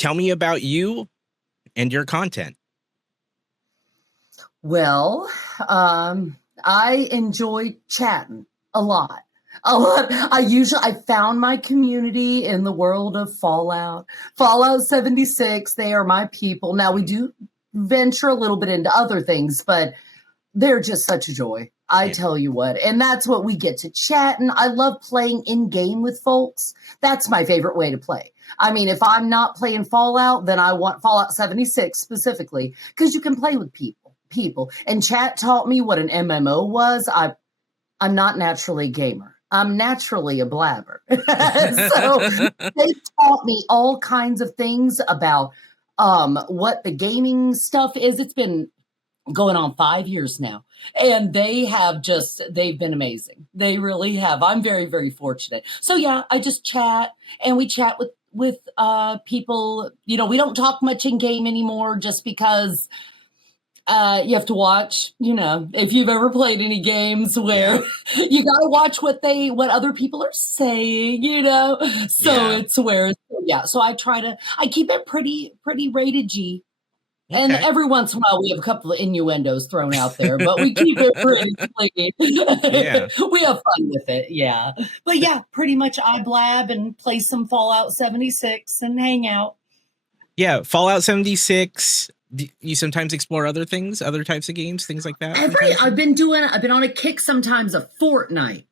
tell me about you and your content. Well, I enjoy chatting a lot. A lot. I found my community in the world of Fallout 76. They are my people. Now we do venture a little bit into other things, but they're just such a joy. I tell you what. And that's what we get to chat. And I love playing in game with folks. That's my favorite way to play. I mean, if I'm not playing Fallout, then I want Fallout 76 specifically, because you can play with people. And chat taught me what an MMO was. I'm not naturally a gamer. I'm naturally a blabber. So they taught me all kinds of things about what the gaming stuff is. It's been going on 5 years now. And they've been amazing. They really have. I'm very, very fortunate. So yeah, I just chat, and we chat with people. You know, we don't talk much in game anymore just because you have to watch, you know, if you've ever played any games where you got to watch what other people are saying, you know? So it's where, so I keep it pretty rated G. Okay. And every once in a while we have a couple of innuendos thrown out there, but we keep it pretty clean. We have fun with it. Yeah. But yeah, pretty much I blab and play some Fallout 76 and hang out. Yeah. Fallout 76. You sometimes explore other things, other types of games, things like that. I've been on a kick sometimes of Fortnite.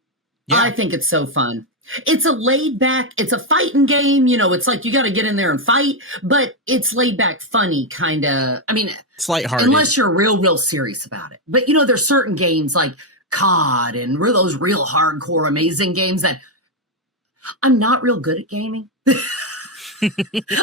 Yeah. I think it's so fun. It's a laid back, it's a fighting game. You know, it's like you got to get in there and fight, but it's laid back, funny kind of. I mean, it's lighthearted. Unless you're real serious about it. But, you know, there's certain games like COD and those real hardcore, amazing games that I'm not real good at gaming.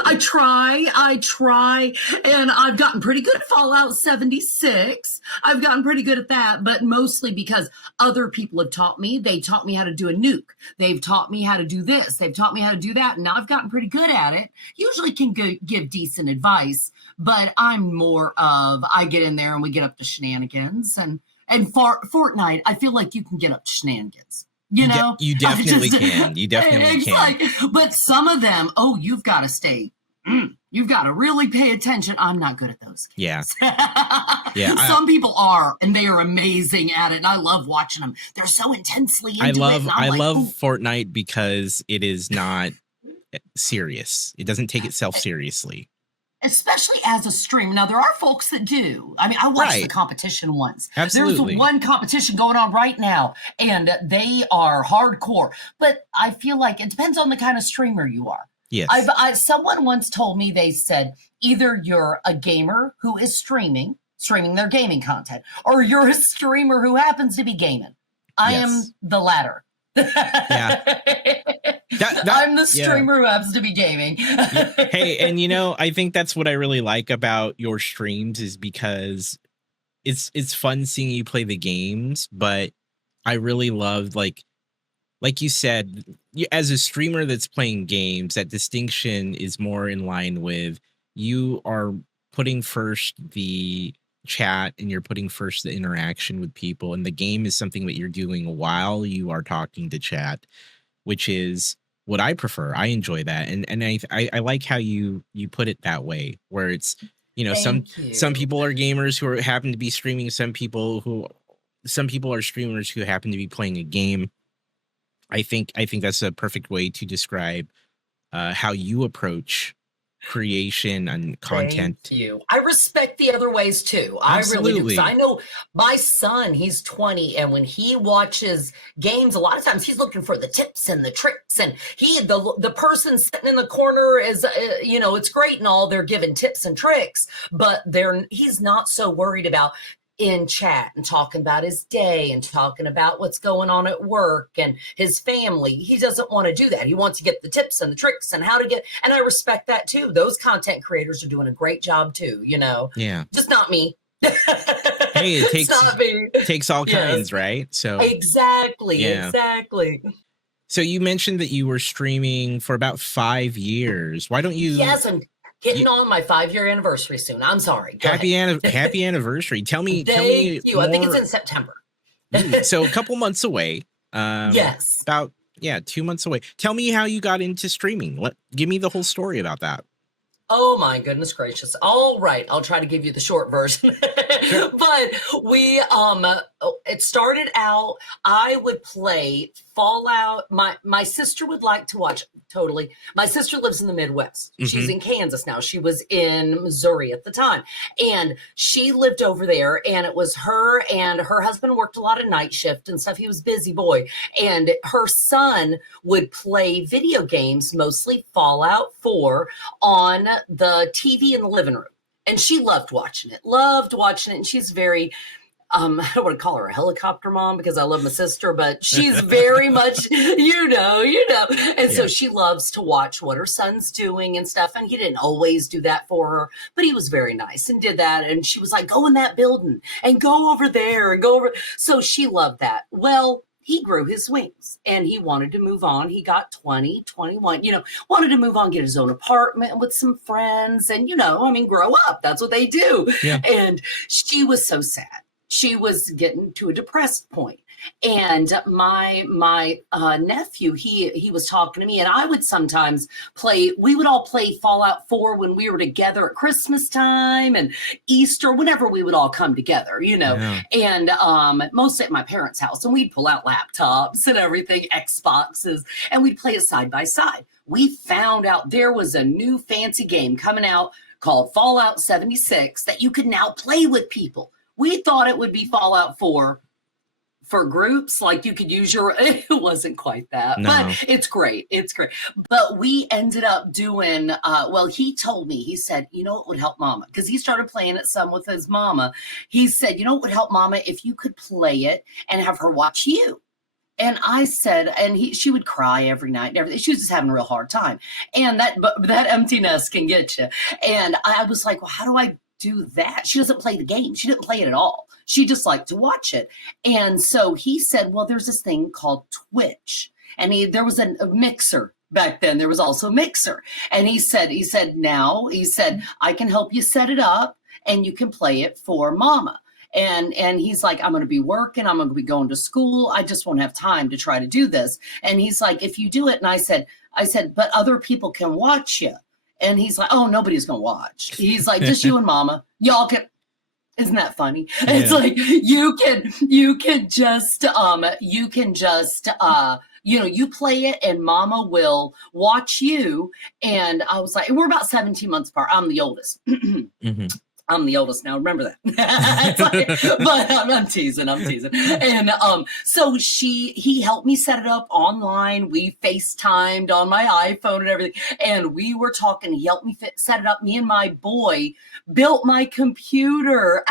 I try, and I've gotten pretty good at Fallout 76. I've gotten pretty good at that, but mostly because other people have taught me. They taught me how to do a nuke. They've taught me how to do this. They've taught me how to do that, and now I've gotten pretty good at it. Usually can give decent advice, but I'm more of, I get in there and we get up to shenanigans, and for Fortnite, I feel like you can get up to shenanigans. You know, you definitely can. You definitely can. Like, but some of them, you've got to stay. You've got to really pay attention. I'm not good at those games. Yeah. Some people are, and they are amazing at it. And I love watching them. They're so intensely into it. I love Fortnite because it is not serious. It doesn't take itself seriously. Especially as a stream. Now, there are folks that do. I mean, I watched the competition once. Absolutely. There's one competition going on right now, and they are hardcore. But I feel like it depends on the kind of streamer you are. Yes. Someone once told me, they said, either you're a gamer who is streaming their gaming content, or you're a streamer who happens to be gaming. I am the latter. Yeah. I'm the streamer who happens to be gaming. Hey, and you know, I think that's what I really like about your streams, is because it's fun seeing you play the games, but I really love, like you said, as a streamer that's playing games, that distinction is more in line with you are putting first the chat and you're putting first the interaction with people, and the game is something that you're doing while you are talking to chat, which is what I prefer. I enjoy that, and I like how you put it that way, where it's, you know, some people are gamers who happen to be streaming, some people are streamers who happen to be playing a game. I think that's a perfect way to describe how you approach creation and content. Thank you. I respect the other ways too. Absolutely. I really do. 'Cause I know my son, he's 20, and when he watches games, a lot of times he's looking for the tips and the tricks, and the person sitting in the corner is, you know, it's great and all, they're giving tips and tricks, but he's not so worried about in chat and talking about his day and talking about what's going on at work and his family. He doesn't want to do that. He wants to get the tips and the tricks and how to get, and I respect that too. Those content creators are doing a great job too, you know? Yeah. Just not me. Hey, it takes all kinds, right? So exactly. So you mentioned that you were streaming for about 5 years. Why don't you? Yes, I'm getting on my 5-year anniversary soon. I'm sorry. Happy anniversary. Tell me. Thank you. I think it's in September. So a couple months away. Yes. About 2 months away. Tell me how you got into streaming. Give me the whole story about that. Oh my goodness gracious. All right, I'll try to give you the short version. Sure. But we it started out I would play Fallout. My sister would like to watch totally. My sister lives in the Midwest. She's Mhm. in Kansas now. She was in Missouri at the time. And she lived over there and it was her and her husband worked a lot of night shift and stuff. He was a busy boy. And her son would play video games, mostly Fallout 4 on the TV in the living room. And she loved watching it. And she's very, I don't want to call her a helicopter mom because I love my sister, but she's very much, you know. And so Yeah. she loves to watch what her son's doing and stuff. And he didn't always do that for her, but he was very nice and did that. And she was like, go in that building and go over there and go over. So she loved that. Well, he grew his wings and he wanted to move on. He got 20, 21, wanted to move on, get his own apartment with some friends and, grow up. That's what they do. Yeah. And she was so sad. She was getting to a depressed point. And my nephew, he was talking to me and I would sometimes we would all play Fallout 4 when we were together at Christmas time and Easter, whenever we would all come together, Yeah. and mostly at my parents' house. And we'd pull out laptops and everything, Xboxes, and we'd play it side by side. We found out there was a new fancy game coming out called Fallout 76 that you could now play with people. We thought it would be Fallout 4 for groups, like you could use it wasn't quite that, No. but it's great. But we ended up doing, he told me, he said, you know what would help mama? Because he started playing it some with his mama. He said, you know what would help mama if you could play it and have her watch you. And I said, she would cry every night and everything. She was just having a real hard time. And that emptiness can get you. And I was like, well, how do I do that? She doesn't play the game. She didn't play it at all. She just liked to watch it. And so he said, well, there's this thing called Twitch. And there was a mixer back then. There was also a mixer. And he said, I can help you set it up and you can play it for mama. And he's like, I'm going to be working. I'm going to be going to school. I just won't have time to try to do this. And he's like, if you do it. And I said, but other people can watch you. And he's like, oh, nobody's going to watch. He's like, just you and mama. Y'all can. Isn't that funny? Yeah. It's like, you can just you play it and mama will watch you. And I was like, we're about 17 months apart. I'm the oldest. Mm-hmm. I'm the oldest now. Remember that. But I'm teasing. And so he helped me set it up online. We FaceTimed on my iPhone and everything. And we were talking. He helped me set it up. Me and my boy built my computer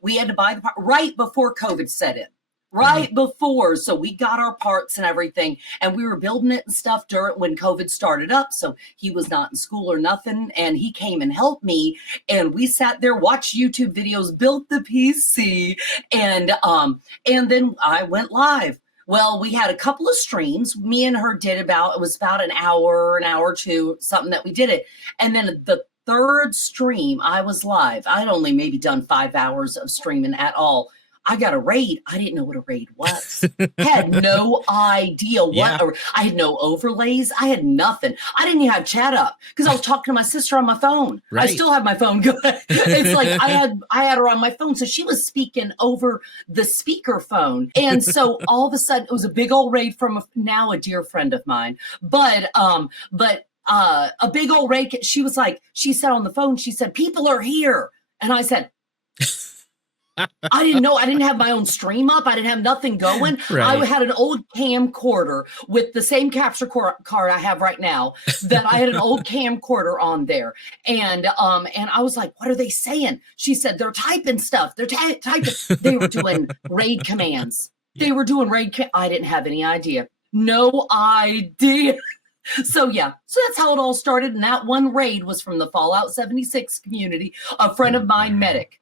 we had to buy the part right before COVID set in. Right before. So we got our parts and everything and we were building it and stuff when COVID started up. So he was not in school or nothing. And he came and helped me and we sat there, watched YouTube videos, built the PC and then I went live. Well, we had a couple of streams. Me and her it was about an hour or two, something that we did it. And then the third stream, I was live. I'd only maybe done 5 hours of streaming at all. I got a raid. I didn't know what a raid was. I had no idea I had no overlays. I had nothing. I didn't even have chat up because I was talking to my sister on my phone. Right. I still have my phone going. It's like I had her on my phone. So she was speaking over the speaker phone. And so all of a sudden it was a big old raid from now a dear friend of mine. But a big old raid. She said on the phone, she said, people are here. And I said, I didn't know. I didn't have my own stream up. I didn't have nothing going. Right. I had an old camcorder with the same capture card I have right now. That I had an old camcorder on there, and I was like, "What are they saying?" She said, "They're typing stuff. They're typing." They were doing raid commands. They were doing I didn't have any idea. No idea. So that's how it all started. And that one raid was from the Fallout 76 community. A friend of mine, Medic.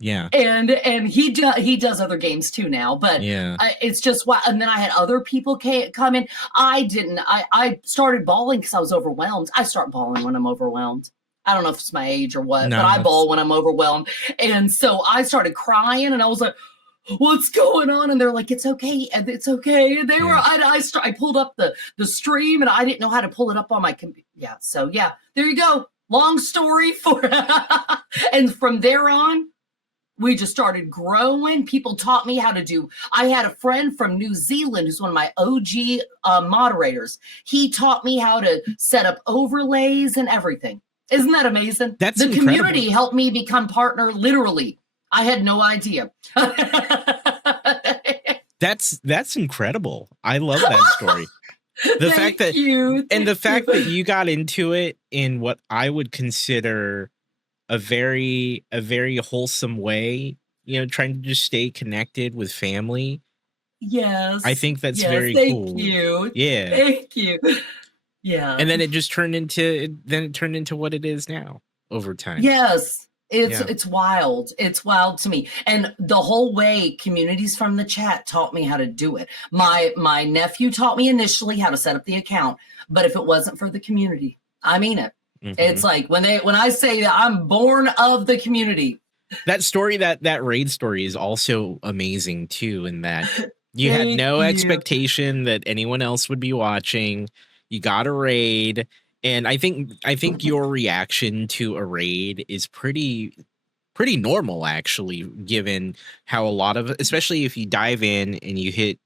Yeah. And he does other games too now, but it's just and then I had other people come in. I started bawling because I was overwhelmed. I start bawling when I'm overwhelmed. I don't know if it's my age or what, but I bawl when I'm overwhelmed. And so I started crying and I was like, what's going on? And they're like, it's okay. And it's okay. And they were, I pulled up the stream and I didn't know how to pull it up on my computer. Yeah. So there you go. Long story for, and from there on, we just started growing. People taught me how to do. I had a friend from New Zealand who's one of my OG moderators. He taught me how to set up overlays and everything. Isn't that amazing? That's the incredible. Community helped me become partner. Literally, I had no idea. That's incredible. I love that story. The fact that you got into it in what I would consider a very wholesome way, trying to just stay connected with family. Yes. I think that's very cool. Thank you. Yeah. Thank you. Yeah. And then it just turned into what it is now over time. Yes. It's wild. It's wild to me. And the whole way communities from the chat taught me how to do it. My nephew taught me initially how to set up the account, but if it wasn't for the community, I mean it. Mm-hmm. It's like when I say that I'm born of the community. That story, that raid story is also amazing too, in that you had no expectation that anyone else would be watching. You got a raid. And I think your reaction to a raid is pretty normal, actually, given how a lot of, especially if you dive in and you hit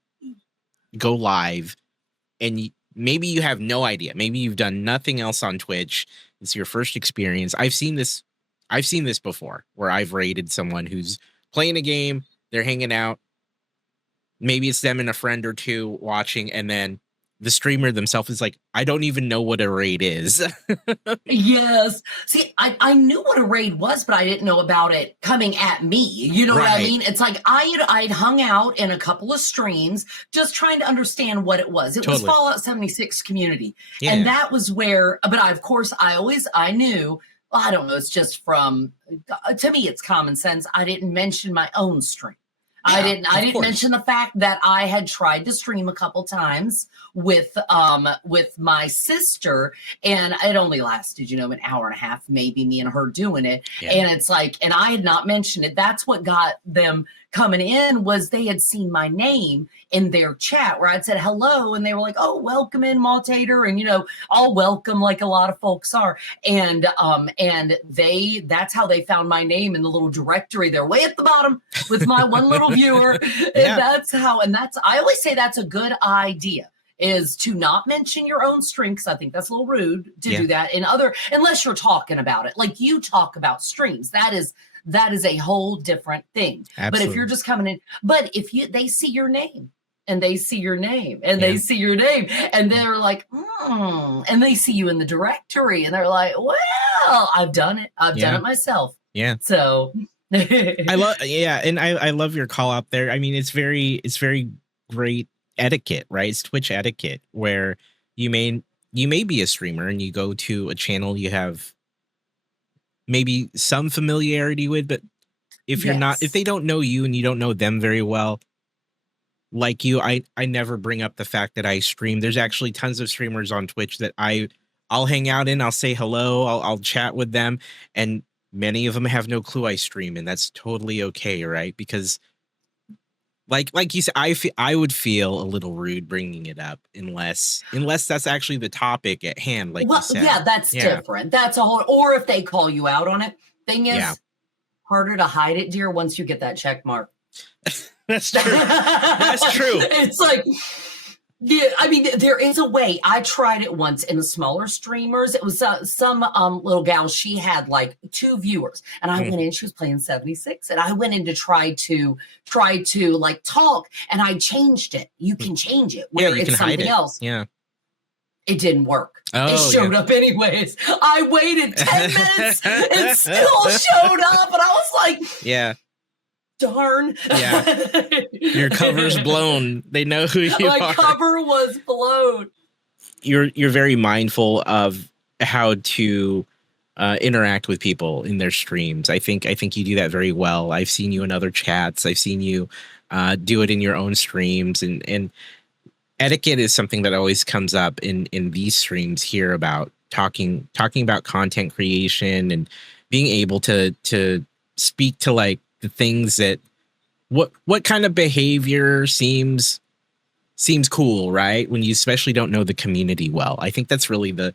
go live and maybe you have no idea. Maybe you've done nothing else on Twitch. It's your first experience. I've seen this before where I've raided someone who's playing a game. They're hanging out. Maybe it's them and a friend or two watching, and then the streamer themselves is like, I don't even know what a raid is. Yes. See, I knew what a raid was, but I didn't know about it coming at me. You know what I mean? It's like I'd hung out in a couple of streams just trying to understand what it was. It was Fallout 76 community. Yeah. And that was where, but I knew, well, I don't know, it's just from, to me, it's common sense. I didn't mention my own stream. Yeah, I didn't mention the fact that I had tried to stream a couple times with my sister, and it only lasted, an hour and a half, maybe, me and her doing it. Yeah. And it's like, and I had not mentioned it. That's what got them coming in, was they had seen my name in their chat where I'd said hello, and they were like, oh, welcome in, MawTater, and all welcome like a lot of folks are. And that's how they found my name in the little directory there way at the bottom with my one little viewer. Yeah. And I always say that's a good idea, is to not mention your own stream, because I think that's a little rude to do that unless you're talking about it. Like you talk about streams. That is a whole different thing. Absolutely. But if you're just coming in, but if they see your name and they see your name and they see your name and they're like, and they see you in the directory and they're like, well, I've done it. I've done it myself. Yeah. So I love your call out there. I mean, it's very great etiquette, right? It's Twitch etiquette, where you may be a streamer and you go to a channel you have maybe some familiarity with, but if you're not, if they don't know you and you don't know them very well, like you, I never bring up the fact that I stream. There's actually tons of streamers on Twitch that I'll hang out in, I'll say hello, I'll chat with them, and many of them have no clue I stream, and that's totally okay, right? Because like you said, I would feel a little rude bringing it up unless that's actually the topic at hand. Like, well, you said. Yeah, that's different. That's a whole. Or if they call you out on it. Thing is, harder to hide it, dear. Once you get that check mark. That's true. That's true. It's like, yeah, I mean, there is a way. I tried it once in the smaller streamers. It was some little gal. She had like 2 viewers, and I went in. She was playing 76, and I went in to try to like talk, and I changed it. You can change it where it's something else. Yeah, it didn't work. It showed up anyways. I waited 10 minutes. It still showed up, and I was like, yeah. Darn. Yeah. Your cover's blown. They know who you are. My cover was blown. You're very mindful of how to interact with people in their streams. I think you do that very well. I've seen you in other chats. I've seen you do it in your own streams, and etiquette is something that always comes up in these streams here about talking about content creation and being able to speak to like the things that what kind of behavior seems seems cool, right? When you especially don't know the community well. I think that's really the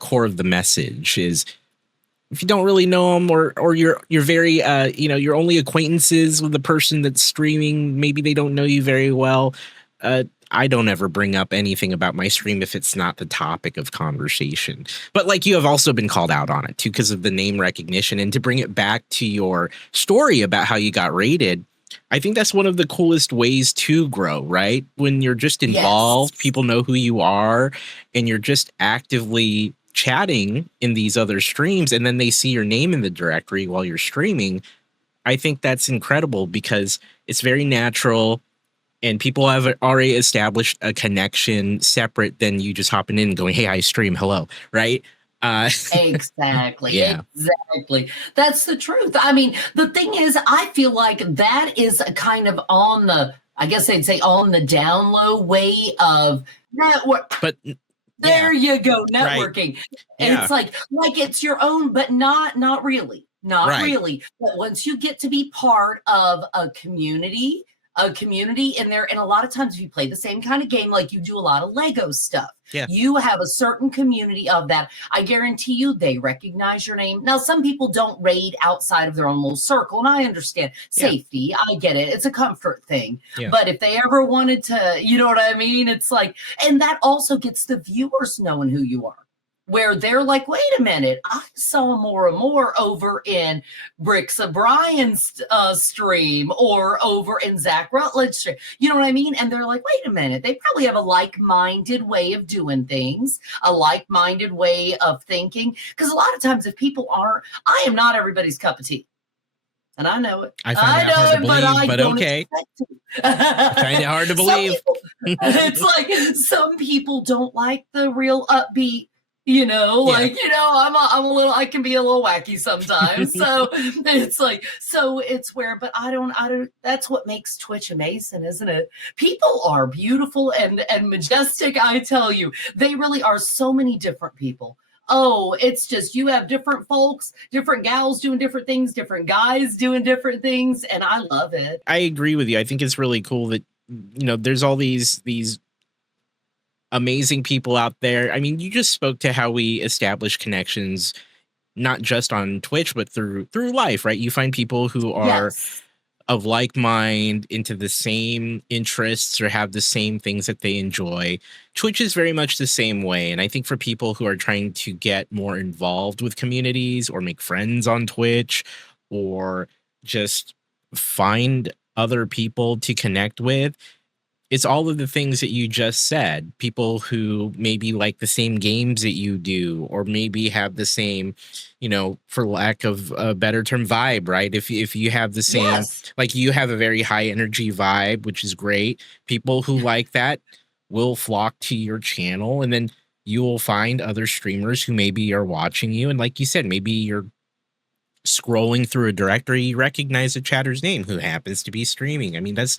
core of the message is if you don't really know them or you're very you're only acquaintances with the person that's streaming, maybe they don't know you very well. I don't ever bring up anything about my stream if it's not the topic of conversation. But like you have also been called out on it too because of the name recognition. And to bring it back to your story about how you got rated, I think that's one of the coolest ways to grow, right? When you're just Yes. involved, people know who you are, and you're just actively chatting in these other streams, and then they see your name in the directory while you're streaming. I think that's incredible because it's very natural and people have already established a connection separate than you just hopping in and going, hey, I stream, hello, right? Exactly. Yeah. Exactly. That's the truth. I mean, the thing is, I feel like that is a kind of on the, I guess they'd say on the down low way of network. But there you go, right. networking. Yeah. It's like it's your own, but not really. Not Right. really. But once you get to be part of a community in there, and a lot of times if you play the same kind of game, like you do a lot of Lego stuff, Yeah. you have a certain community of that. I guarantee you they recognize your name. Now, some people don't raid outside of their own little circle, and I understand safety. I get it. It's a comfort thing. Yeah. But if they ever wanted to, you know what I mean? It's like, and that also gets the viewers knowing who you are. Where they're like, wait a minute, I saw more and more over in Bricks of Brian's stream or over in Zach Rutledge's stream. You know what I mean? And they're like, wait a minute, they probably have a like-minded way of doing things, a like-minded way of thinking. Because a lot of times if people aren't, I am not everybody's cup of tea. And I know it. I find it hard to believe, but okay. I find it hard to believe. It's like some people don't like the real upbeat, I'm a little, I can be a little wacky sometimes. So it's where, but I don't, that's what makes Twitch amazing, isn't it? People are beautiful and majestic. I tell you, they really are so many different people. Oh, it's just, you have different folks, different gals doing different things, different guys doing different things. And I love it. I agree with you. I think it's really cool that, there's all these amazing people out there. I mean, you just spoke to how we establish connections, not just on Twitch, but through life, right? You find people who are of like mind, into the same interests, or have the same things that they enjoy. Twitch is very much the same way. And I think for people who are trying to get more involved with communities or make friends on Twitch or just find other people to connect with, it's all of the things that you just said. People who maybe like the same games that you do, or maybe have the same, for lack of a better term, vibe, right? If you have the same, like you have a very high energy vibe, which is great. People who like that will flock to your channel, and then you will find other streamers who maybe are watching you. And like you said, maybe you're scrolling through a directory, you recognize a chatter's name who happens to be streaming. I mean, that's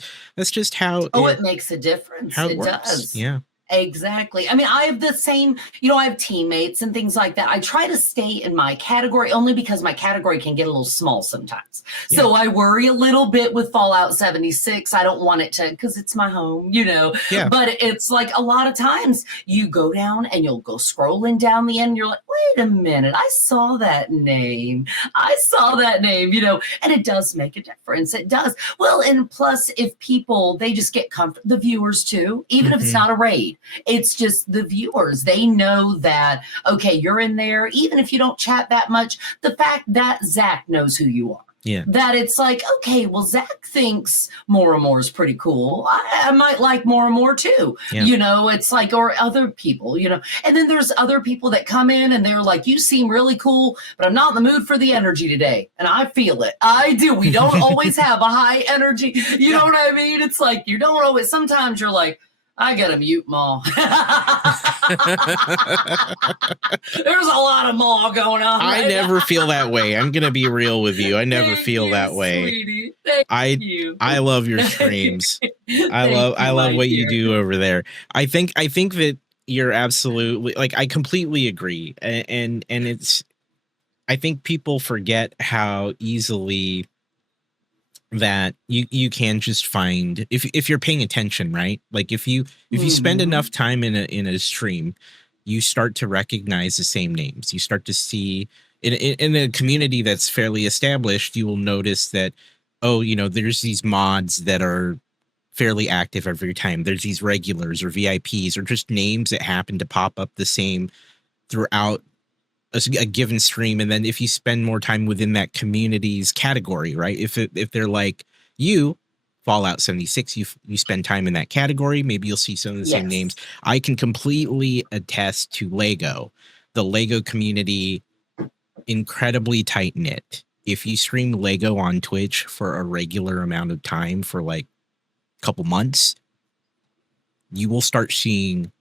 just how it makes a difference. How it works. Does. Yeah. Exactly. I mean, I have the same, I have teammates and things like that. I try to stay in my category only because my category can get a little small sometimes. Yeah. So I worry a little bit with Fallout 76. I don't want it to, because it's my home, Yeah. But it's like a lot of times you go down and you'll go scrolling down the end and you're like, wait a minute, I saw that name. And it does make a difference. It does. Well, and plus if people, they just get comfortable, the viewers too, even if it's not a raid. It's just the viewers. They know that, okay, you're in there. Even if you don't chat that much, the fact that Zach knows who you are. Yeah. That it's like, okay, well, Zach thinks more and more is pretty cool. I might like more and more too. Yeah. It's like, or other people, and then there's other people that come in and they're like, you seem really cool, but I'm not in the mood for the energy today. And I feel it. I do. We don't always have a high energy. You know what I mean? It's like, you don't always, sometimes you're like, I gotta mute Maw. There's a lot of Maw going on. I never feel that way. I'm gonna be real with you. I never feel that way. Sweetie. Thank you. I love your streams. I love what you do over there. I think that you're absolutely, like, I completely agree. And it's, I think people forget how easily that you can just find if you're paying attention, right? Like if you spend enough Mhm. time in a stream, you start to recognize the same names. You start to see in a community that's fairly established, you will notice that, oh, there's these mods that are fairly active every time. There's these regulars or VIPs or just names that happen to pop up the same throughout a given stream. And then if you spend more time within that community's category, right? If they're like you, Fallout 76, you spend time in that category, maybe you'll see some of the same names. Yes. I can completely attest to Lego. The Lego community, incredibly tight knit. If you stream Lego on Twitch for a regular amount of time for like a couple months, you will start seeing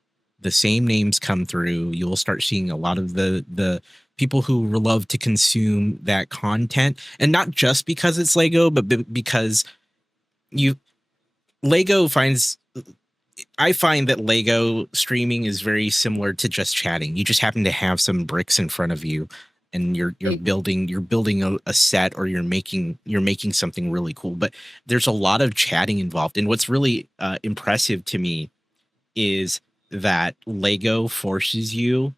the same names come through. You will start seeing a lot of the people who love to consume that content, and not just because it's Lego, but because you Lego finds I find that Lego streaming is very similar to just chatting. You just happen to have some bricks in front of you, and you're It- building a set, or you're making something really cool. But there's a lot of chatting involved, and what's really impressive to me is that Lego forces you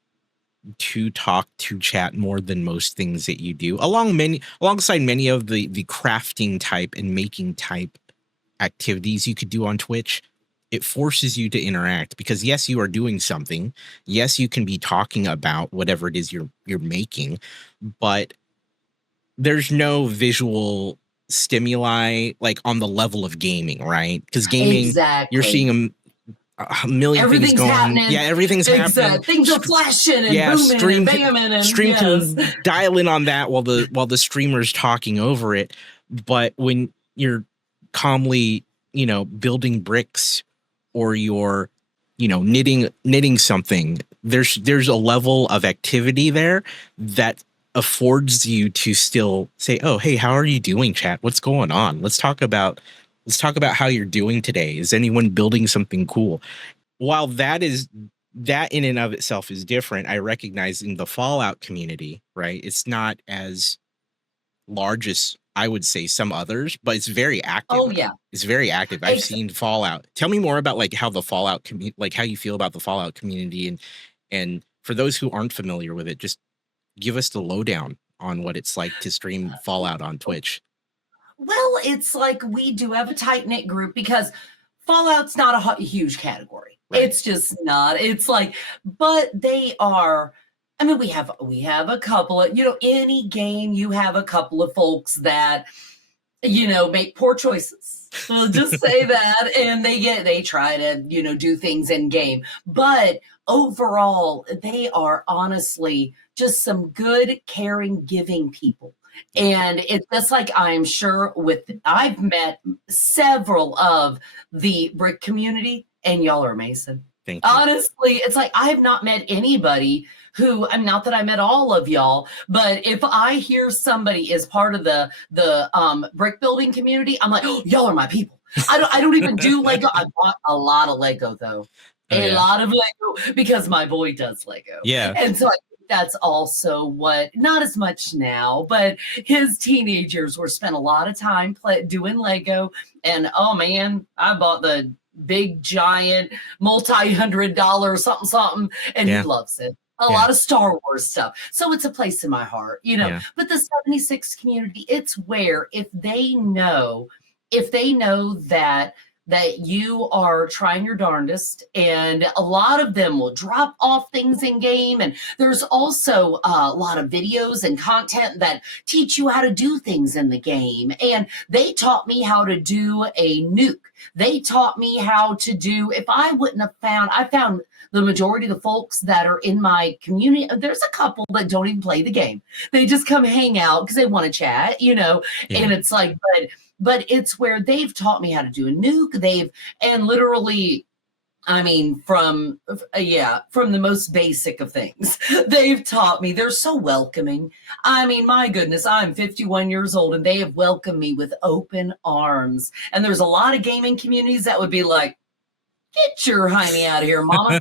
to talk to chat more than most things that you do, alongside many of the crafting type and making type activities you could do on Twitch. It forces you to interact because yes, you are doing something. Yes, you can be talking about whatever it is you're making, but there's no visual stimuli like on the level of gaming, right? Because gaming, you're exactly. seeing a million things Everything's going. Yeah, happening. everything's happening. Things are flashing and Yeah, booming and bamming and stream yes. can dial in on that while the streamer's talking over it. But when you're calmly, building bricks, or you're, knitting something, there's a level of activity there that affords you to still say, "Oh, hey, how are you doing, chat? What's going on? Let's talk about how you're doing today. Is anyone building something cool?" While that in and of itself is different, I recognize in the Fallout community, right? It's not as large as I would say some others, but it's very active. Oh yeah. It's very active. I've Ex- seen Fallout. Tell me more about like how the Fallout community, like how you feel about the Fallout community, and for those who aren't familiar with it, just give us the lowdown on what it's like to stream Fallout on Twitch. well, it's like we do have a tight knit group because Fallout's not a huge category. Right. It's just not. It's like, but they are. I mean, we have a couple of any game you have a couple of folks that make poor choices. We'll just say that, and they try to do things in game, but overall, they are honestly just some good, caring, giving people. And it's just like I'm sure I've met several of the brick community, and y'all are amazing. Thank you. Honestly, it's like I have not met anybody who, I'm not that I met all of y'all, but if I hear somebody is part of the brick building community, I'm like, oh, y'all are my people. I don't even do Lego. I bought a lot of Lego though. Oh A yeah. lot of Lego because my boy does Lego. Yeah. And so I think that's also what, not as much now, but his teenagers were spent a lot of time doing Lego. And oh man, I bought the big giant multi-$100 something, and Yeah. he loves it. A Yeah. lot of Star Wars stuff. So it's a place in my heart, Yeah. But the 76 community, it's where if they know that you are trying your darndest, and a lot of them will drop off things in game, and there's also a lot of videos and content that teach you how to do things in the game. And they taught me how to do a nuke. They taught me how to do, if I wouldn't have I found the majority of the folks that are in my community, there's a couple that don't even play the game. They just come hang out because they want to chat, Yeah. and it's like, but it's where they've taught me how to do a nuke. And literally, I mean, from the most basic of things, they've taught me. They're so welcoming. I mean, my goodness, I'm 51 years old, and they have welcomed me with open arms. And there's a lot of gaming communities that would be like, get your hiney out of here, mama.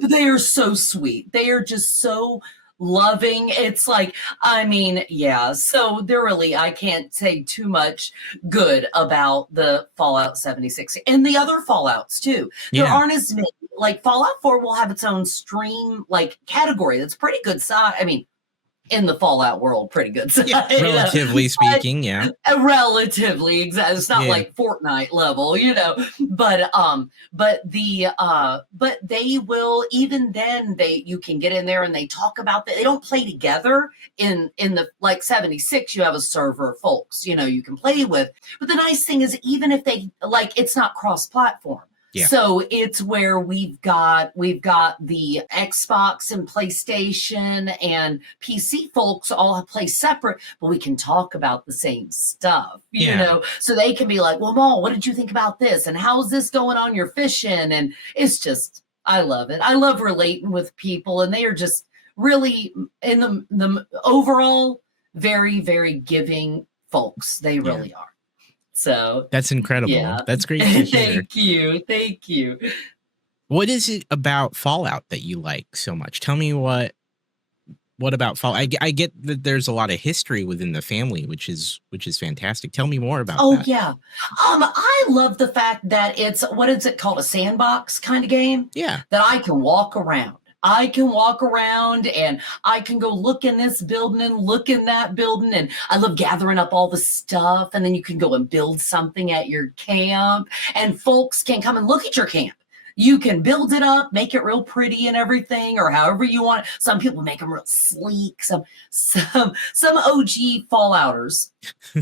They are so sweet. They are just so loving. It's like, I mean, yeah. So there really, I can't say too much good about the Fallout 76 and the other Fallouts too. There Yeah. aren't as many. Like Fallout 4 will have its own stream like category that's pretty good size. I mean, in the Fallout world, pretty good size. Yeah, relatively speaking, yeah. Relatively, exactly. It's not Yeah. like Fortnite level, but they will, even then you can get in there and they talk about that. They don't play together in the like 76, you have a server of folks, you can play with. But the nice thing is, even if they like, it's not cross-platform. Yeah. So it's where we've got the Xbox and PlayStation and PC folks all play separate, but we can talk about the same stuff, you know? So they can be like, well, Maw, what did you think about this? And how's this going on your fishing? And it's just, I love it. I love relating with people, and they are just really in the overall very, very giving folks. They really are. So that's incredible. Yeah. That's great to hear. Thank you. What is it about Fallout that you like so much? Tell me what about Fallout? I get that there's a lot of history within the family, which is fantastic. Tell me more about that. Oh yeah. I love the fact that it's, what is it called? A sandbox kind of game? Yeah. That I can walk around. I can walk around and I can go look in this building and look in that building. And I love gathering up all the stuff. And then you can go and build something at your camp, and folks can come and look at your camp. You can build it up, make it real pretty and everything, or however you want it. Some people make them real sleek. Some OG Fallouters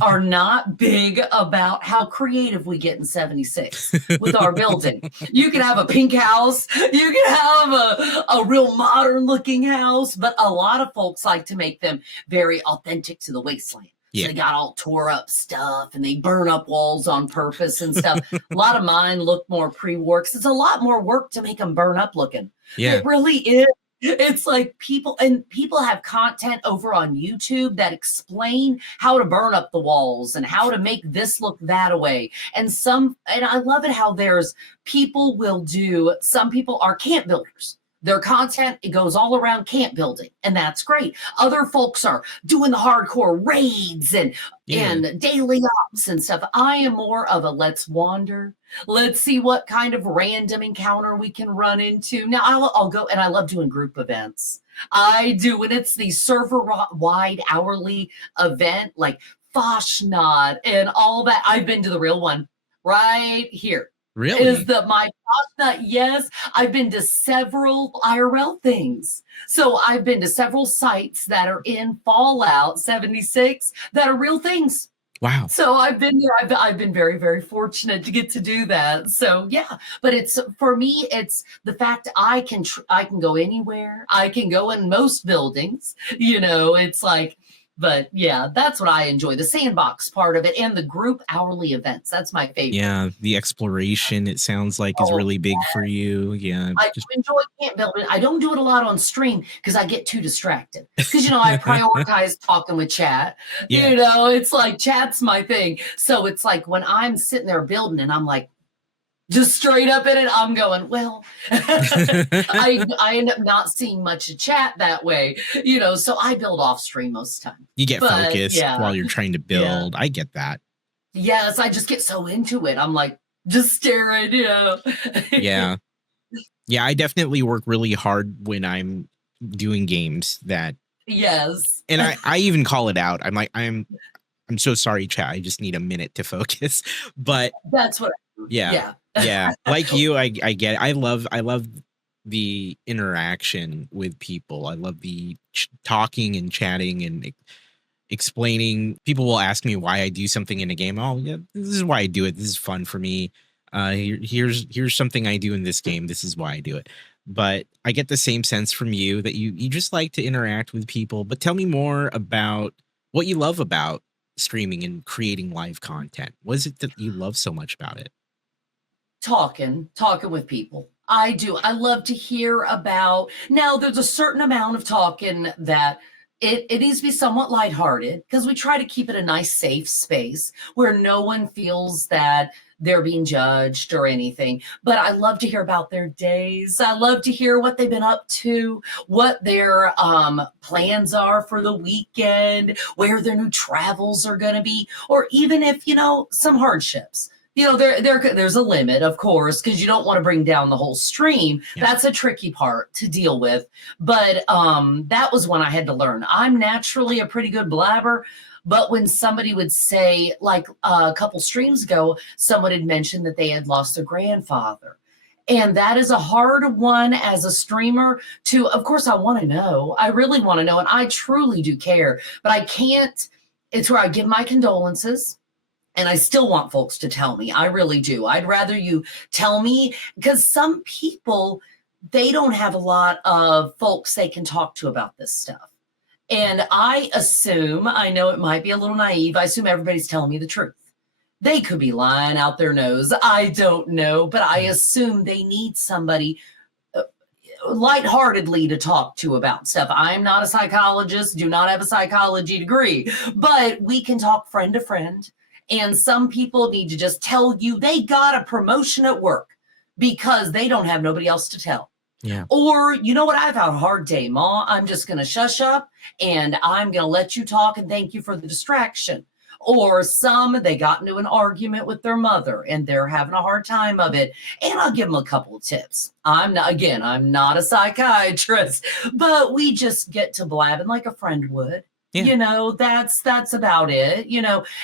are not big about how creative we get in 76 with our building. You can have a pink house, you can have a real modern looking house, but a lot of folks like to make them very authentic to the wasteland. So they got all tore up stuff, and they burn up walls on purpose and stuff. A lot of mine look more pre-war, because it's a lot more work to make them burn up looking. Yeah. It really is. It's like people have content over on YouTube that explain how to burn up the walls and how to make this look that way. And I love it how some people are camp builders. Their content, it goes all around camp building, and that's great. Other folks are doing the hardcore raids and daily ops and stuff. I am more of a let's wander. Let's see what kind of random encounter we can run into. Now, I'll go, and I love doing group events. I do, when it's the server-wide hourly event, like Foshnot and all that. I've been to the real one right here. Really? Is my Foshnot? Yes, I've been to several IRL things. So I've been to several sites that are in Fallout 76 that are real things. Wow. So I've been there. I've been very, very fortunate to get to do that. So yeah, but for me, it's the fact I can go anywhere. I can go in most buildings. It's like. But yeah, that's what I enjoy. The sandbox part of it and the group hourly events. That's my favorite. Yeah, the exploration, it sounds like, is really big for you. Yeah. I do enjoy camp building. I don't do it a lot on stream because I get too distracted. Because, I prioritize talking with chat. Yeah. It's like chat's my thing. So it's like when I'm sitting there building and I'm like, just straight up in it, I'm going, well, I end up not seeing much of chat that way, so I build off stream most of the time. You get focused while you're trying to build. Yeah. I get that. Yes, I just get so into it. I'm like, just staring, Yeah. Yeah, I definitely work really hard when I'm doing games that. Yes. And I even call it out. I'm like, I'm so sorry, chat. I just need a minute to focus. But that's what Yeah. Like you, I get it. I love the interaction with people. I love the talking and chatting and explaining. People will ask me why I do something in a game. Oh, yeah, this is why I do it. This is fun for me. Here's something I do in this game. This is why I do it. But I get the same sense from you that you just like to interact with people. But tell me more about what you love about streaming and creating live content. What is it that you love so much about it? Talking with people. I do. I love to hear about. Now, there's a certain amount of talking that it needs to be somewhat lighthearted because we try to keep it a nice, safe space where no one feels that they're being judged or anything. But I love to hear about their days. I love to hear what they've been up to, what their plans are for the weekend, where their new travels are going to be, or even if, some hardships. There's a limit, of course, because you don't want to bring down the whole stream. Yeah. That's a tricky part to deal with. But that was one I had to learn. I'm naturally a pretty good blabber. But when somebody would say, like a couple streams ago, someone had mentioned that they had lost their grandfather. And that is a hard one as a streamer to, of course, I want to know. I really want to know. And I truly do care. But I can't. It's where I give my condolences. And I still want folks to tell me. I really do. I'd rather you tell me because some people, they don't have a lot of folks they can talk to about this stuff. And I assume, I know it might be a little naive, I assume everybody's telling me the truth. They could be lying out their nose. I don't know, but I assume they need somebody lightheartedly to talk to about stuff. I'm not a psychologist, do not have a psychology degree, but we can talk friend to friend. And some people need to just tell you they got a promotion at work because they don't have nobody else to tell. Yeah. Or, you know what? I've had a hard day, Ma. I'm just going to shush up and I'm going to let you talk and thank you for the distraction. Or they got into an argument with their mother and they're having a hard time of it. And I'll give them a couple of tips. I'm not a psychiatrist, but we just get to blabbing like a friend would. Yeah. That's about it.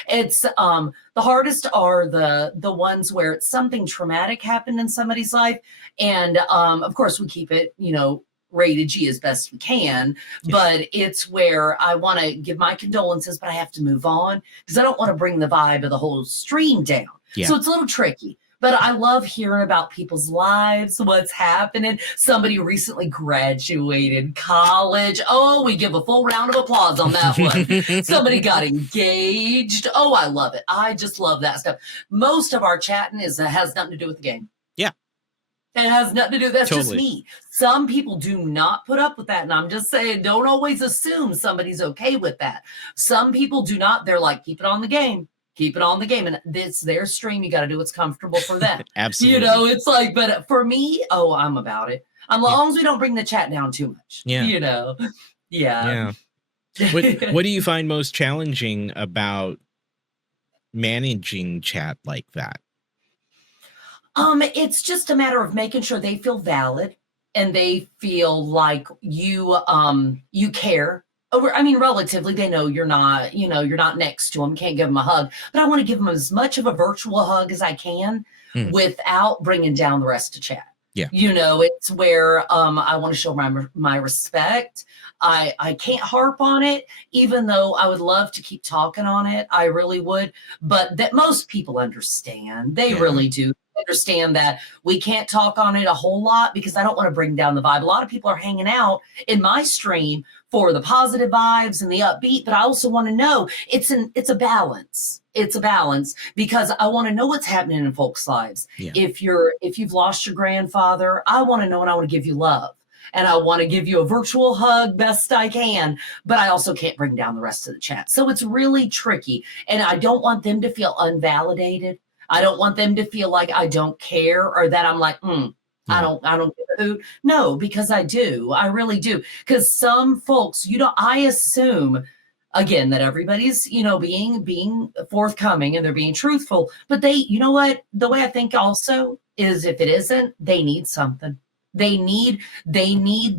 It's the hardest are the ones where it's something traumatic happened in somebody's life. And of course we keep it, rated G as best we can, but it's where I want to give my condolences, but I have to move on because I don't want to bring the vibe of the whole stream down. Yeah. So it's a little tricky. But I love hearing about people's lives, what's happening. Somebody recently graduated college. Oh, we give a full round of applause on that one. Somebody got engaged. Oh, I love it. I just love that stuff. Most of our chatting has nothing to do with the game. Yeah. It has nothing to do. That's totally. Just me. Some people do not put up with that. And I'm just saying, don't always assume somebody's okay with that. Some people do not. They're like, keep it on the game. Keep it on the game. And it's their stream. You got to do what's comfortable for them. Absolutely. It's like, but for me, I'm about it. As long as we don't bring the chat down too much. Yeah. Yeah. What do you find most challenging about managing chat like that? It's just a matter of making sure they feel valid and they feel like you care. Relatively, they know you're not next to them, can't give them a hug, but I want to give them as much of a virtual hug as I can without bringing down the rest of chat. Yeah. It's where I want to show my respect. I can't harp on it, even though I would love to keep talking on it. I really would, but that most people understand. They really do understand that we can't talk on it a whole lot because I don't want to bring down the vibe. A lot of people are hanging out in my stream for the positive vibes and the upbeat, but I also want to know it's a balance. It's a balance because I want to know what's happening in folks' lives. Yeah. If you've lost your grandfather, I want to know and I want to give you love. And I want to give you a virtual hug best I can, but I also can't bring down the rest of the chat. So it's really tricky. And I don't want them to feel unvalidated. I don't want them to feel like I don't care or that I'm like, I don't give a hoot. No, because I do. I really do. Because some folks, I assume again that everybody's, being forthcoming and they're being truthful. But they, what? The way I think also is if it isn't, they need something. They need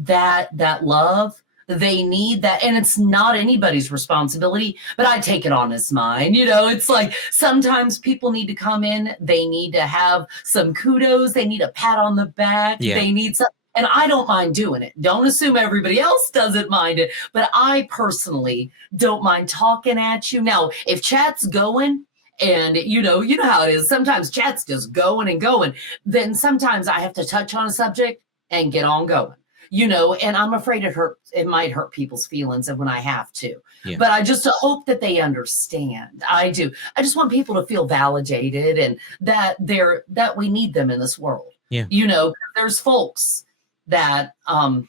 that love. They need that. And it's not anybody's responsibility, but I take it on as mine. It's like sometimes people need to come in. They need to have some kudos. They need a pat on the back. Yeah. They need some. And I don't mind doing it. Don't assume everybody else doesn't mind it. But I personally don't mind talking at you. Now, if chat's going, and you know how it is. Sometimes chat's just going and going. Then sometimes I have to touch on a subject and get on going. And I'm afraid it might hurt people's feelings when I have to. Yeah. But I just hope that they understand. I do. I just want people to feel validated and that we need them in this world. Yeah. There's folks that I'm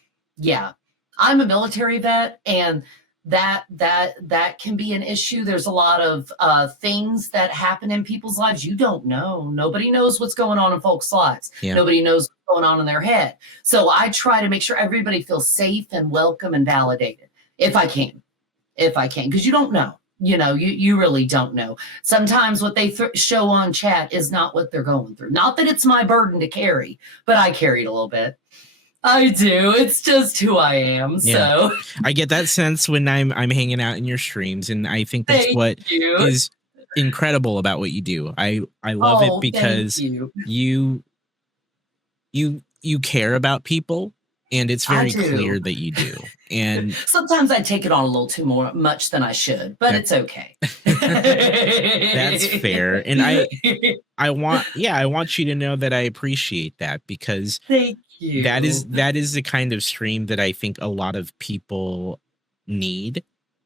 a military vet and that can be an issue. There's a lot of things that happen in people's lives you don't know. Nobody knows what's going on in folks' lives. Yeah. Nobody knows what's going on in their head. So I try to make sure everybody feels safe and welcome and validated if I can, because you don't know. You really don't know. Sometimes what they show on chat is not what they're going through. Not that it's my burden to carry, but I carry it a little bit. I do. It's just who I am. Yeah. So I get that sense when I'm hanging out in your streams, and I think that's what is incredible about what you do. I love it because you care about people, and it's very clear that you do. And sometimes I take it on a little too much than I should, but it's okay. That's fair. And I want you to know that I appreciate that, because thank you. That is the kind of stream that I think a lot of people need,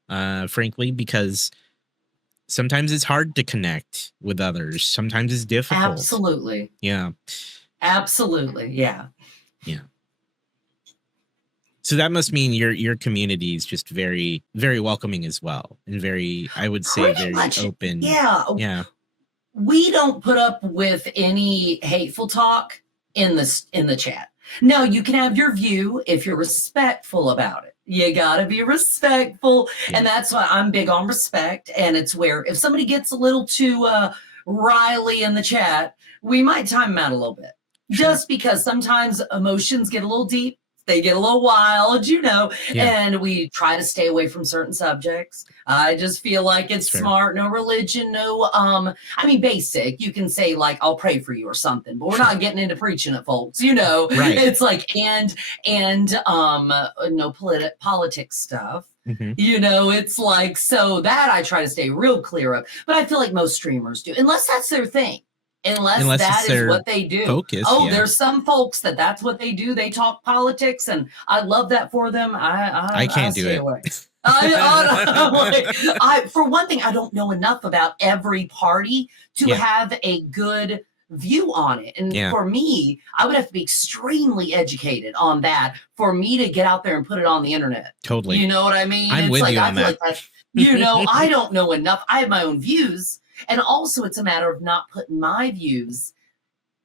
frankly, because sometimes it's hard to connect with others. Sometimes it's difficult. Absolutely. Yeah. Absolutely. Yeah. Yeah. So that must mean your community is just very, very welcoming as well, and very, I would say, very open. Yeah. Yeah. We don't put up with any hateful talk in the chat. No, you can have your view if you're respectful about it. You gotta be respectful. Yeah. And that's why I'm big on respect. And it's where if somebody gets a little too riley in the chat, we might time them out a little bit. Sure. Just because sometimes emotions get a little deep. They get a little wild, and we try to stay away from certain subjects. I just feel like it's smart. No religion, no, basic. You can say like, I'll pray for you or something, but we're not getting into preaching it, folks. Right. It's like, and no politics stuff. Mm-hmm. It's like, so that I try to stay real clear of, but I feel like most streamers do, unless that's their thing. Unless that is what they do. Focus, there's some folks that's what they do. They talk politics, and I love that for them. I can't do it. For one thing, I don't know enough about every party to have a good view on it. And for me, I would have to be extremely educated on that for me to get out there and put it on the internet. Totally. You know what I mean? I'm with you on that. I don't know enough. I have my own views. And also, it's a matter of not putting my views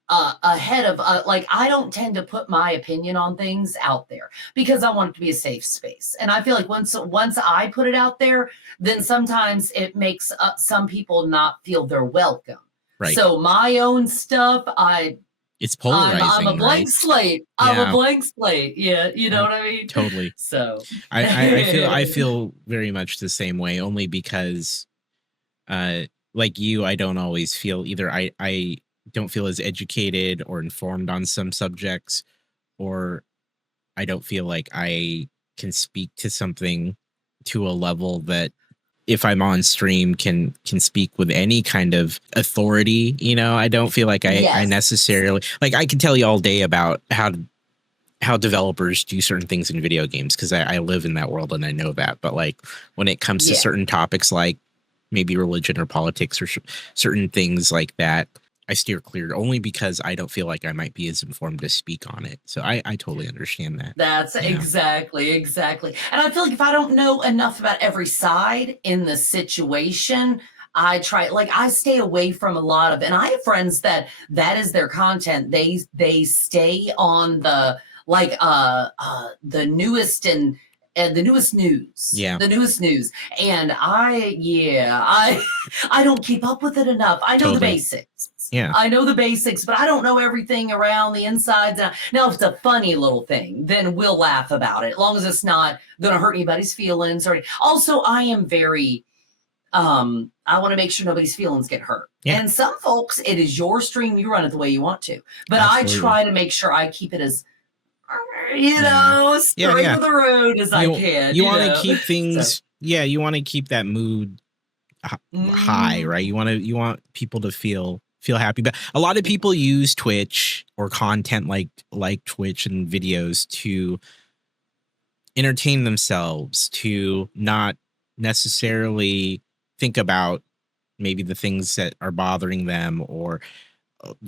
ahead of, I don't tend to put my opinion on things out there because I want it to be a safe space. And I feel like once I put it out there, then sometimes it makes some people not feel they're welcome. Right. So my own stuff, it's polarizing. I'm a blank slate. I'm a blank slate. Yeah, you know what I mean? Totally. So I feel very much the same way, only because like you, I don't always feel either I don't feel as educated or informed on some subjects, or I don't feel like I can speak to something to a level that if I'm on stream can speak with any kind of authority. I don't feel like I necessarily, like, I can tell you all day about how developers do certain things in video games because I live in that world and I know that. But like when it comes to certain topics like maybe religion or politics or certain things like that, I steer clear only because I don't feel like I might be as informed to speak on it. So I totally understand that. That's exactly. And I feel like if I don't know enough about every side in the situation, I stay away from a lot of, and I have friends that is their content. They stay on the newest and the newest news. Yeah. The newest news. And I don't keep up with it enough. I know the basics. Yeah. I know the basics, but I don't know everything around the insides. Now, if it's a funny little thing, then we'll laugh about it, as long as it's not going to hurt anybody's feelings. Also, I am very, I want to make sure nobody's feelings get hurt. Yeah. And some folks, it is your stream. You run it the way you want to. But absolutely. I try to make sure I keep it as, straight to the road as I can. You want to keep things, you want to keep that mood high, right? You want people to feel happy. But a lot of people use Twitch or content like Twitch and videos to entertain themselves, to not necessarily think about maybe the things that are bothering them, or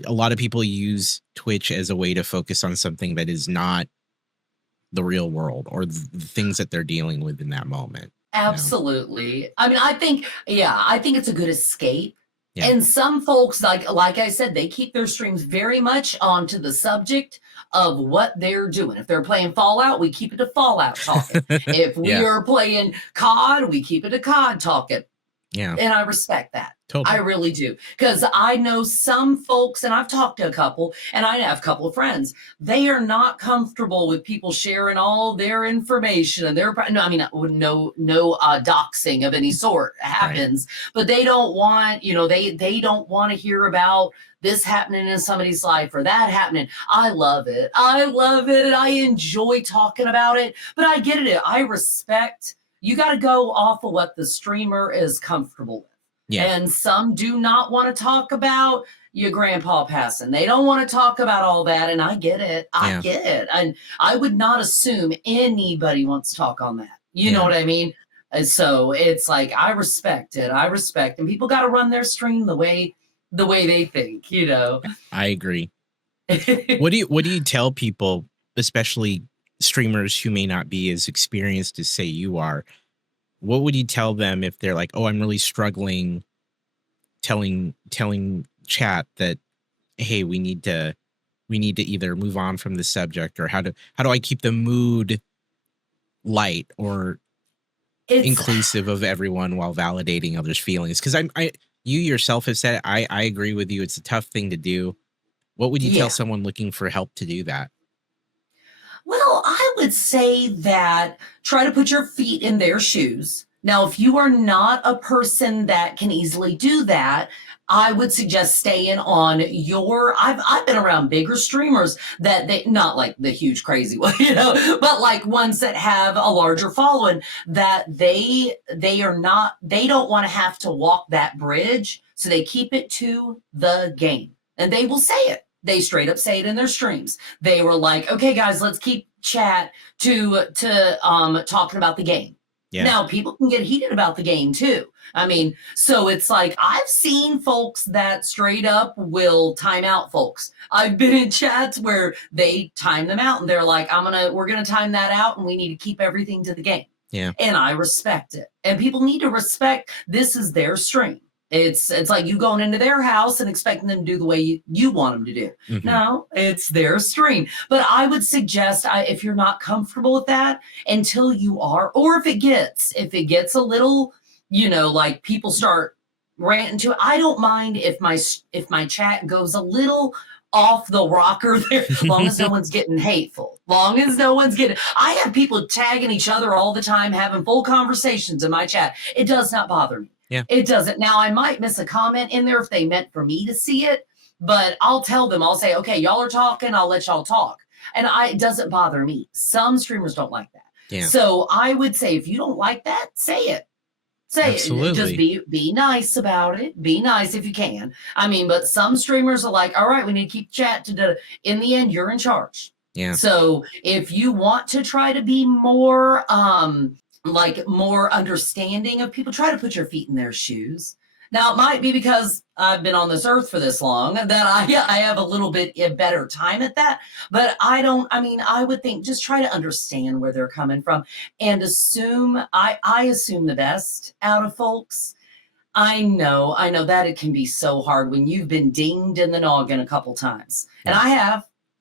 a lot of people use Twitch as a way to focus on something that is not the real world or the things that they're dealing with in that moment. No. Absolutely. I mean, I think, yeah, I think it's a good escape. Yeah. And some folks, like I said, they keep their streams very much onto the subject of what they're doing. If they're playing Fallout, we keep it to Fallout talking. If we Yeah. are playing COD, we keep it to COD talking. Yeah. And I respect that. I Totally. really do. Because I know some folks, and I've talked to a couple, and I have a couple of friends, they are not comfortable with people sharing all their information and their, no, I mean, no doxing of any sort Right. happens, but they don't want, they don't want to hear about this happening in somebody's life or that happening. I love it. I love it. And I enjoy talking about it, but I get it. I respect, you got to go off of what the streamer is comfortable with. Yeah. And some do not want to talk about your grandpa passing. They don't want to talk about all that. And I get it. I get it. And I would not assume anybody wants to talk on that. You know what I mean? And so it's like, I respect it. I respect, and people got to run their stream the way they think, I agree. What do you tell people, especially streamers who may not be as experienced as say you are? What would you tell them if they're like, "Oh, I'm really struggling telling chat that, hey, we need to either move on from the subject, or how do I keep the mood light or inclusive of everyone while validating others' feelings?" Because you yourself have said, I agree with you. It's a tough thing to do. What would you tell someone looking for help to do that? Well, I would say that try to put your feet in their shoes. Now, if you are not a person that can easily do that, I would suggest staying on your. I've been around bigger streamers that they, not like the huge crazy one, but like ones that have a larger following, that they don't want to have to walk that bridge, so they keep it to the game, and they will say it. They straight up say it in their streams. They were like, "Okay, guys, let's keep chat to talking about the game." Yeah. Now, people can get heated about the game too. I mean, so it's like, I've seen folks that straight up will time out folks. I've been in chats where they time them out and they're like, we're gonna time that out, and we need to keep everything to the game. Yeah. And I respect it. And people need to respect, this is their stream. It's like you going into their house and expecting them to do the way you want them to do. Mm-hmm. No, it's their stream. But I would suggest, if you're not comfortable with that, until you are, or if it gets a little, like people start ranting to it, I don't mind if my chat goes a little off the rocker there, long as no one's getting hateful, long as no one's getting, I have people tagging each other all the time, having full conversations in my chat. It does not bother me. Yeah. It doesn't. Now, I might miss a comment in there if they meant for me to see it, but I'll tell them, I'll say, okay, y'all are talking, I'll let y'all talk. And it doesn't bother me. Some streamers don't like that. Yeah. So I would say, if you don't like that, say it. Say Absolutely. It. Just be nice about it. Be nice if you can. I mean, but some streamers are like, all right, we need to keep chat in the end, you're in charge. Yeah. So if you want to try to be more, more understanding of people, try to put your feet in their shoes. Now, it might be because I've been on this earth for this long that I have a little bit better time at that, but I would think just try to understand where they're coming from and assume, I assume the best out of folks. I know that it can be so hard when you've been dinged in the noggin a couple times. Yeah. And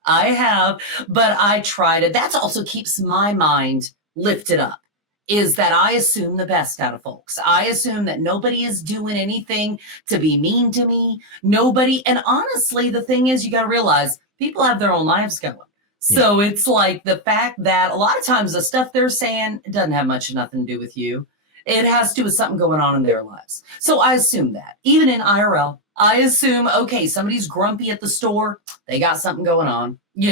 I have, but I try to, that also keeps my mind lifted up, is that I assume the best out of folks. I assume that nobody is doing anything to be mean to me. Nobody. And honestly, the thing is, you got to realize people have their own lives going. So it's like the fact that a lot of times the stuff they're saying, it doesn't have nothing to do with you. It has to do with something going on in their lives. So I assume that. Even in IRL, I assume, okay, somebody's grumpy at the store. They got something going on. They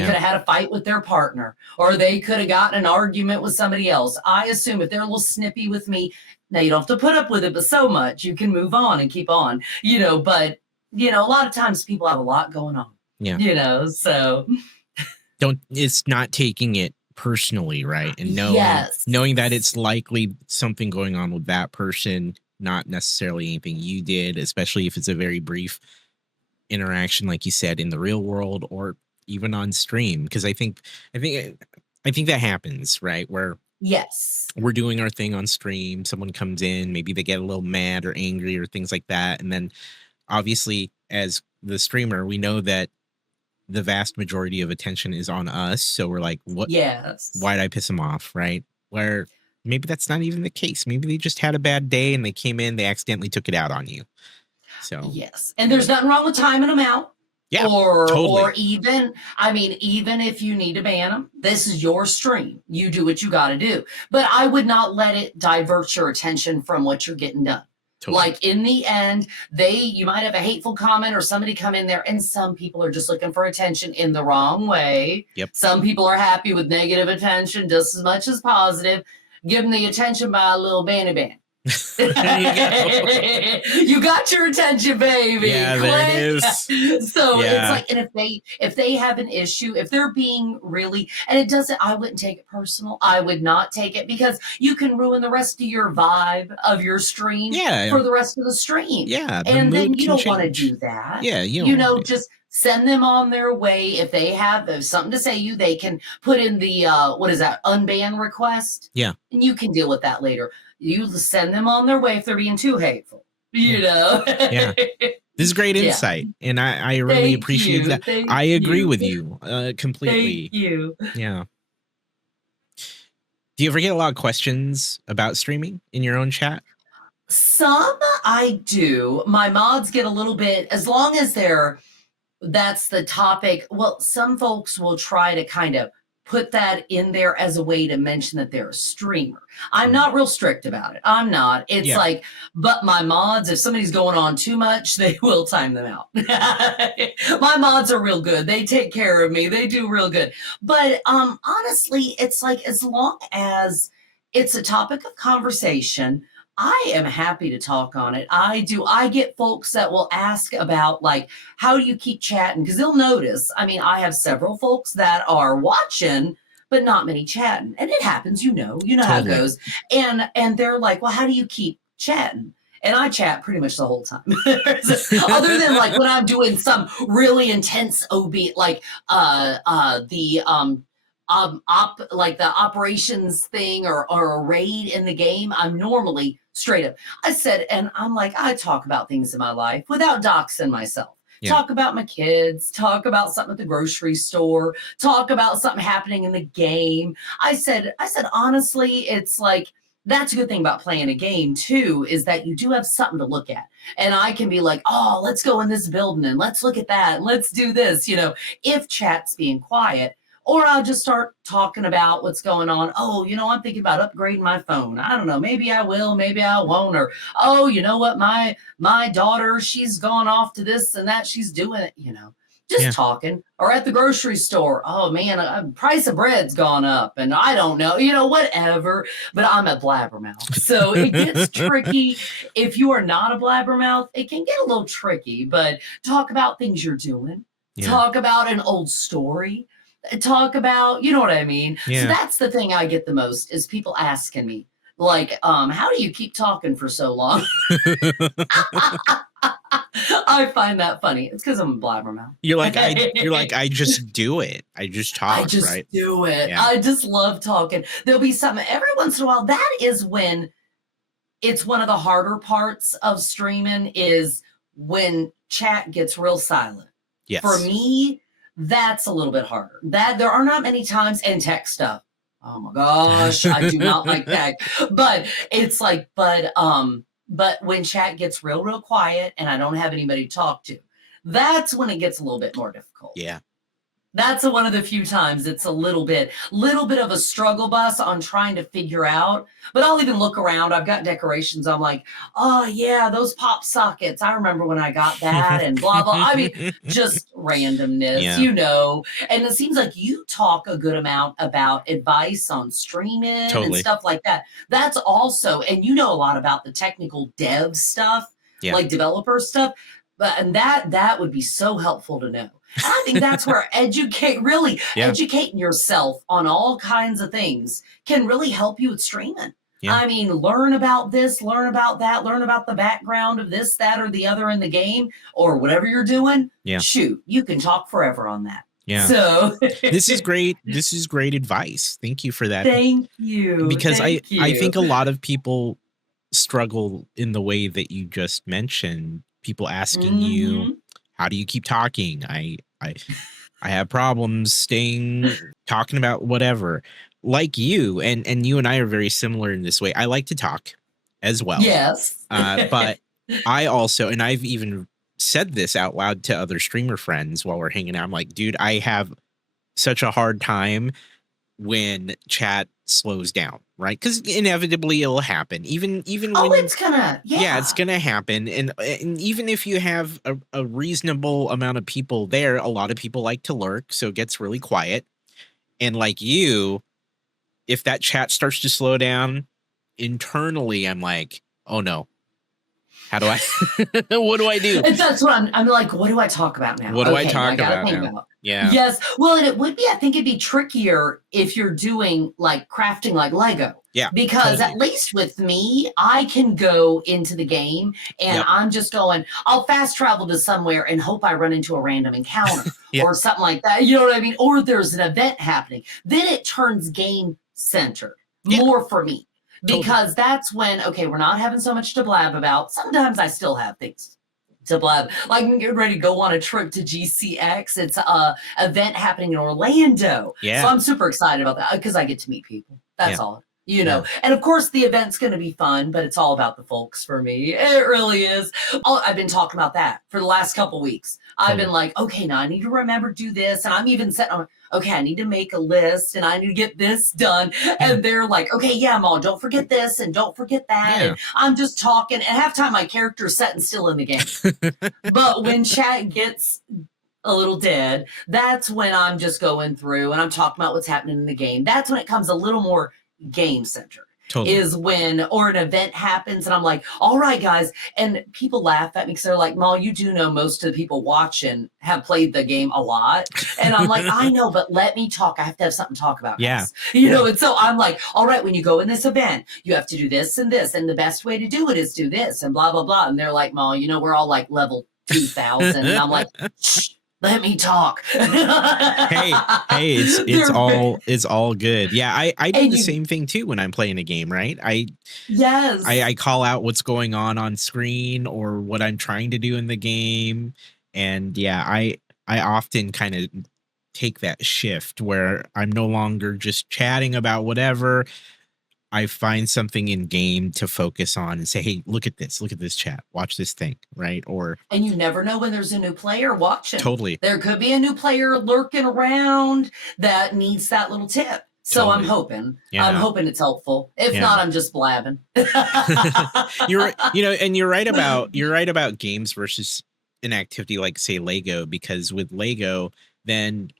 could have had a fight with their partner, or they could have gotten an argument with somebody else. I assume if they're a little snippy with me, now you don't have to put up with it, but so much you can move on and keep on, but a lot of times people have a lot going on, so it's not taking it personally, right? And knowing that it's likely something going on with that person, not necessarily anything you did, especially if it's a very brief interaction, like you said, in the real world or even on stream. Because I think that happens, right? Where Yes. We're doing our thing on stream. Someone comes in, maybe they get a little mad or angry or things like that. And then obviously, as the streamer, we know that the vast majority of attention is on us. So we're like, what? Yes. Why'd I piss them off? Right. Where maybe that's not even the case. Maybe they just had a bad day and they came in, they accidentally took it out on you. So, yes. And there's nothing wrong with timing them out. yeah, or totally. even, I mean, even if you need to ban them, this is your stream. You do what you got to do. But I would not let it divert your attention from what you're getting done. Totally. Like in the end, you might have a hateful comment or somebody come in there, and some people are just looking for attention in the wrong way. Yep. Some people are happy with negative attention just as much as positive. Give them the attention by a little banny ban. You got your attention, baby. Yeah, there it is. So it's like, and if they have an issue, if they're being really, and it doesn't, I wouldn't take it personal. I would not take it, because you can ruin the rest of your vibe of your stream for the rest of the stream. Yeah, and then you don't want to do that. Yeah, you know, just send them on their way. If they have something to say they can put in the what is that, unban request? Yeah, and you can deal with that later. You send them on their way if they're being too hateful, you know? Yeah. This is great insight. And I really appreciate that. I agree with you completely. Thank you. Yeah. Do you ever get a lot of questions about streaming in your own chat? Some I do. My mods get a little bit, as long as that's the topic. Well, some folks will try to kind of put that in there as a way to mention that they're a streamer. I'm not real strict about it. I'm not. It's like, but my mods, if somebody's going on too much, they will time them out. My mods are real good. They take care of me. They do real good. But honestly, it's like, as long as it's a topic of conversation, I am happy to talk on it. I do. I get folks that will ask about, like, how do you keep chatting? Because they'll notice, I mean, I have several folks that are watching, but not many chatting. And it happens, you know how it goes. And they're like, well, how do you keep chatting? And I chat pretty much the whole time. Other than like when I'm doing some really intense OB, like like the operations thing or a raid in the game, I'm normally straight up. I said, and I'm like, I talk about things in my life without doxing myself. Yeah. Talk about my kids, talk about something at the grocery store, talk about something happening in the game. I said, honestly, it's like, that's a good thing about playing a game too, is that you do have something to look at. And I can be like, oh, let's go in this building and let's look at that and let's do this, if chat's being quiet. Or I'll just start talking about what's going on. Oh, I'm thinking about upgrading my phone. I don't know. Maybe I will, maybe I won't. Or, oh, you know what? My daughter, she's gone off to this and that. She's doing it, just talking. Or at the grocery store. Oh, man, price of bread's gone up. And I don't know, whatever. But I'm a blabbermouth. So it gets tricky. If you are not a blabbermouth, it can get a little tricky. But talk about things you're doing. Yeah. Talk about an old story. Talk about, you know what I mean? Yeah. So that's the thing I get the most, is people asking me, like, how do you keep talking for so long? I find that funny. It's because I'm a blabbermouth. You're like, I just do it. I just talk, I just right? do it. Yeah. I just love talking. There'll be something every once in a while. That is when it's one of the harder parts of streaming, is when chat gets real silent. Yes. For me, that's a little bit harder. That there are not many times, and tech stuff. Oh my gosh, I do not like tech. But it's like, but when chat gets real quiet and I don't have anybody to talk to, that's when it gets a little bit more difficult. Yeah. That's one of the few times it's a little bit of a struggle bus on trying to figure out. But I'll even look around. I've got decorations. I'm like, oh yeah, those pop sockets. I remember when I got that, and blah blah. I mean, just randomness, And it seems like you talk a good amount about advice on streaming and stuff like that. That's also, and you know a lot about the technical dev stuff, like developer stuff. And that would be so helpful to know. I think that's where educating yourself on all kinds of things can really help you with streaming. Yeah. I mean, learn about this, learn about that, learn about the background of this, that, or the other in the game, or whatever you're doing. Yeah. Shoot, you can talk forever on that. Yeah. So This is great. This is great advice. Thank you for that. thank you. Because Thank I you. think a lot of people struggle in the way that you just mentioned. People asking you, Hmm. how do you keep talking? I have problems staying talking about whatever. Like you, and you and I are very similar in this way. I like to talk as well. Yes. But I also, and I've even said this out loud to other streamer friends while we're hanging out. I'm like, dude, I have such a hard time when chat slows down, right? Because inevitably it'll happen. Even Oh, when it's gonna, yeah, it's yeah. gonna happen. And even if you have a reasonable amount of people there, a lot of people like to lurk, so it gets really quiet. And like you, if that chat starts to slow down internally, I'm like, oh no, how do I what do I do? And that's what I'm like, what do I talk about now? What do I Okay, now I talk gotta about think now? about. Yeah, Yes. Well, and it would be, I think it'd be trickier if you're doing like crafting like Lego. yeah, Because at totally. least with me, I can go into the game and Yep. I'm just going, I'll fast travel to somewhere and hope I run into a random encounter Yeah. or something like that. You know what I mean? Or there's an event happening. Then it turns game centered Yeah, more for me totally. because that's when, okay, we're not having so much to blab about. Sometimes I still have things to blab. Like I'm getting ready to go on a trip to GCX. It's a event happening in Orlando. So Yeah. I'm super excited about that because I get to meet people. That's Yeah. all. You Yeah. know, and of course the event's going to be fun, but it's all about the folks for me. It really is. I've been talking about that for the last couple weeks. I've been Totally. like, okay, now I need to remember to do this, and I'm even setting. Okay, I need to make a list, and I need to get this done. Yeah. And they're like, okay, yeah, Maw, don't forget this, and don't forget that. Yeah. And I'm just talking, and half time my character's sitting still in the game. But when chat gets a little dead, that's when I'm just going through and I'm talking about what's happening in the game. That's when it comes a little more game centered. Totally. Is when or an event happens and I'm like, all right, guys. And people laugh at me because they're like, Maw, you do know most of the people watching have played the game a lot. And I'm like, I know, but let me talk. I have to have something to talk about. Yeah. Guys. You know, and so I'm like, all right, when you go in this event, you have to do this and this. And the best way to do it is do this and blah, blah, blah. And they're like, Maw, you know, we're all like level 2000. And I'm like, shh, let me talk. hey, it's all good. Yeah, I do and the you, same thing too when I'm playing a game, right? yes. I call out what's going on screen or what I'm trying to do in the game. And yeah, I often kind of take that shift where I'm no longer just chatting about whatever. I find something in game to focus on and say, hey, look at this chat, watch this thing, right? Or And you never know when there's a new player watching. totally. There could be a new player lurking around that needs that little tip. So Totally. I'm hoping. Yeah. I'm hoping it's helpful. If Yeah. not, I'm just blabbing. You're right about games versus an activity like say Lego, because with Lego, then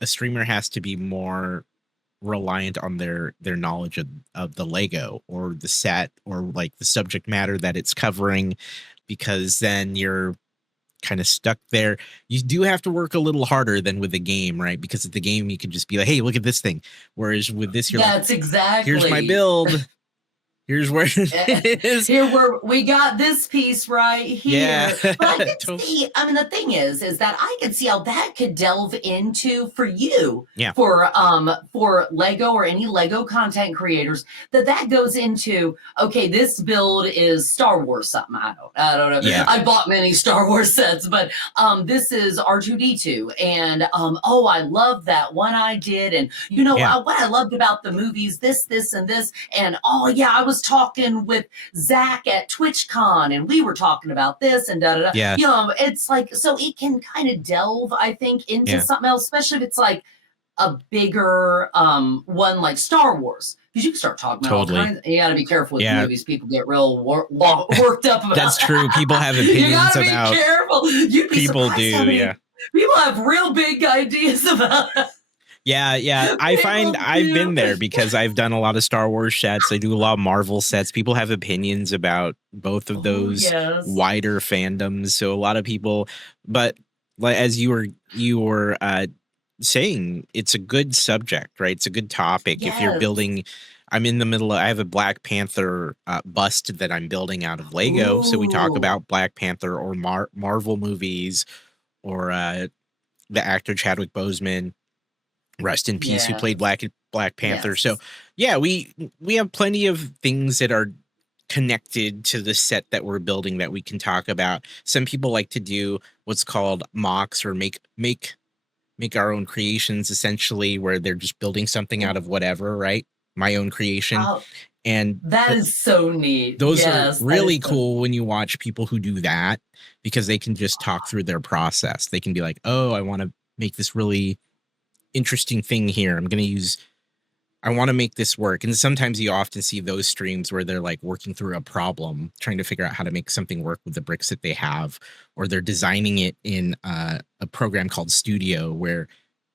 a streamer has to be more reliant on their knowledge of the Lego or the set or like the subject matter that it's covering, because then you're kind of stuck there. You do have to work a little harder than with the game, right? Because at the game you can just be like, hey, look at this thing. Whereas with this, you're That's like, exactly. here's my build. Here's where it is. Here we got this piece right here. Yeah. But I could see, I mean, the thing is that I could see how that could delve into for you, yeah, for Lego or any Lego content creators, that goes into, okay, this build is Star Wars something. I don't know. Yeah. I bought many Star Wars sets, but this is R2D2. And oh, I love that one I did. And you know what I loved about the movies, this, and this. And oh yeah, I was talking with Zach at TwitchCon and we were talking about this and da da da. Yeah. You know, it's like, so it can kind of delve, I think, into something else, especially if it's like a bigger one like Star Wars. Because you can start talking about all kinds. You got to be careful with movies. People get real worked up about. That's true. People have opinions you gotta about. Be careful. You'd be people do. Yeah. People have real big ideas about. Yeah. I find I've been there because I've done a lot of Star Wars sets. I do a lot of Marvel sets. People have opinions about both of those wider fandoms. So a lot of people, but as you were saying, it's a good subject, right? It's a good topic. If you're building, I'm in the middle of, I have a Black Panther bust that I'm building out of Lego. So we talk about Black Panther or Marvel movies or the actor Chadwick Boseman, rest in peace, who played Yes. Black Panther. Yes. So yeah, we have plenty of things that are connected to the set that we're building that we can talk about. Some people like to do what's called mocks, or make our own creations, essentially, where they're just building something out of whatever, right? My own creation. Oh, And that is so neat. those Yes, are really cool when you watch people who do that, because they can just talk through their process. They can be like, oh, I want to make this really interesting thing here. I want to make this work. And sometimes you often see those streams where they're like working through a problem, trying to figure out how to make something work with the bricks that they have, or they're designing it in a program called Studio, where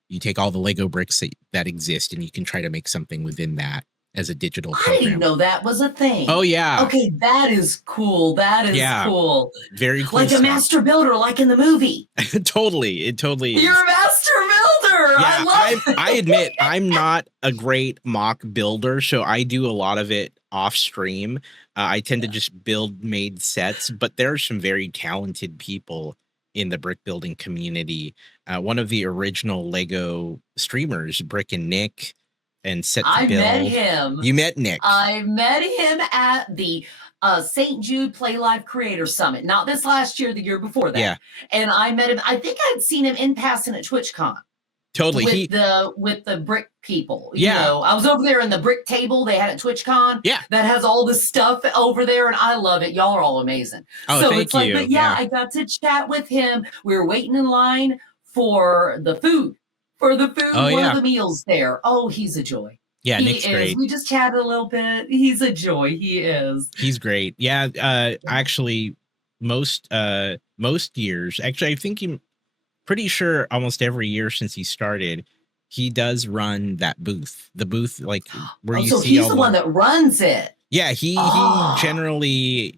you take all the Lego bricks that exist and you can try to make something within that as a digital program. I didn't know that was a thing. Oh, yeah. Okay, that is cool. That is cool. Very cool. Like stuff. A master builder, like in the movie. Totally. It totally is. You're a master builder. Yeah, I love it. I admit I'm not a great mock builder, so I do a lot of it off stream. I tend to just build made sets, but there are some very talented people in the brick building community. One of the original Lego streamers, Brick and Nick, and Set to Build. I met him. You met Nick. I met him at the St. Jude Play Live Creator Summit. Not this last year, the year before that. Yeah. And I met him. I think I'd seen him in passing at TwitchCon. Totally. With the brick people. Yeah. You know, I was over there in the brick table they had at TwitchCon. Yeah. That has all the stuff over there, and I love it. Y'all are all amazing. Oh, so thank it's like, you. but yeah, I got to chat with him. We were waiting in line for the food. One of the meals there. Oh, he's a joy. Yeah, Nick's great. We just chatted a little bit. He's a joy. He is. He's great. Yeah. Actually, most years, actually, I think pretty sure almost every year since he started, he does run that booth. The booth, like where you see. So he's the one that runs it. Yeah, he generally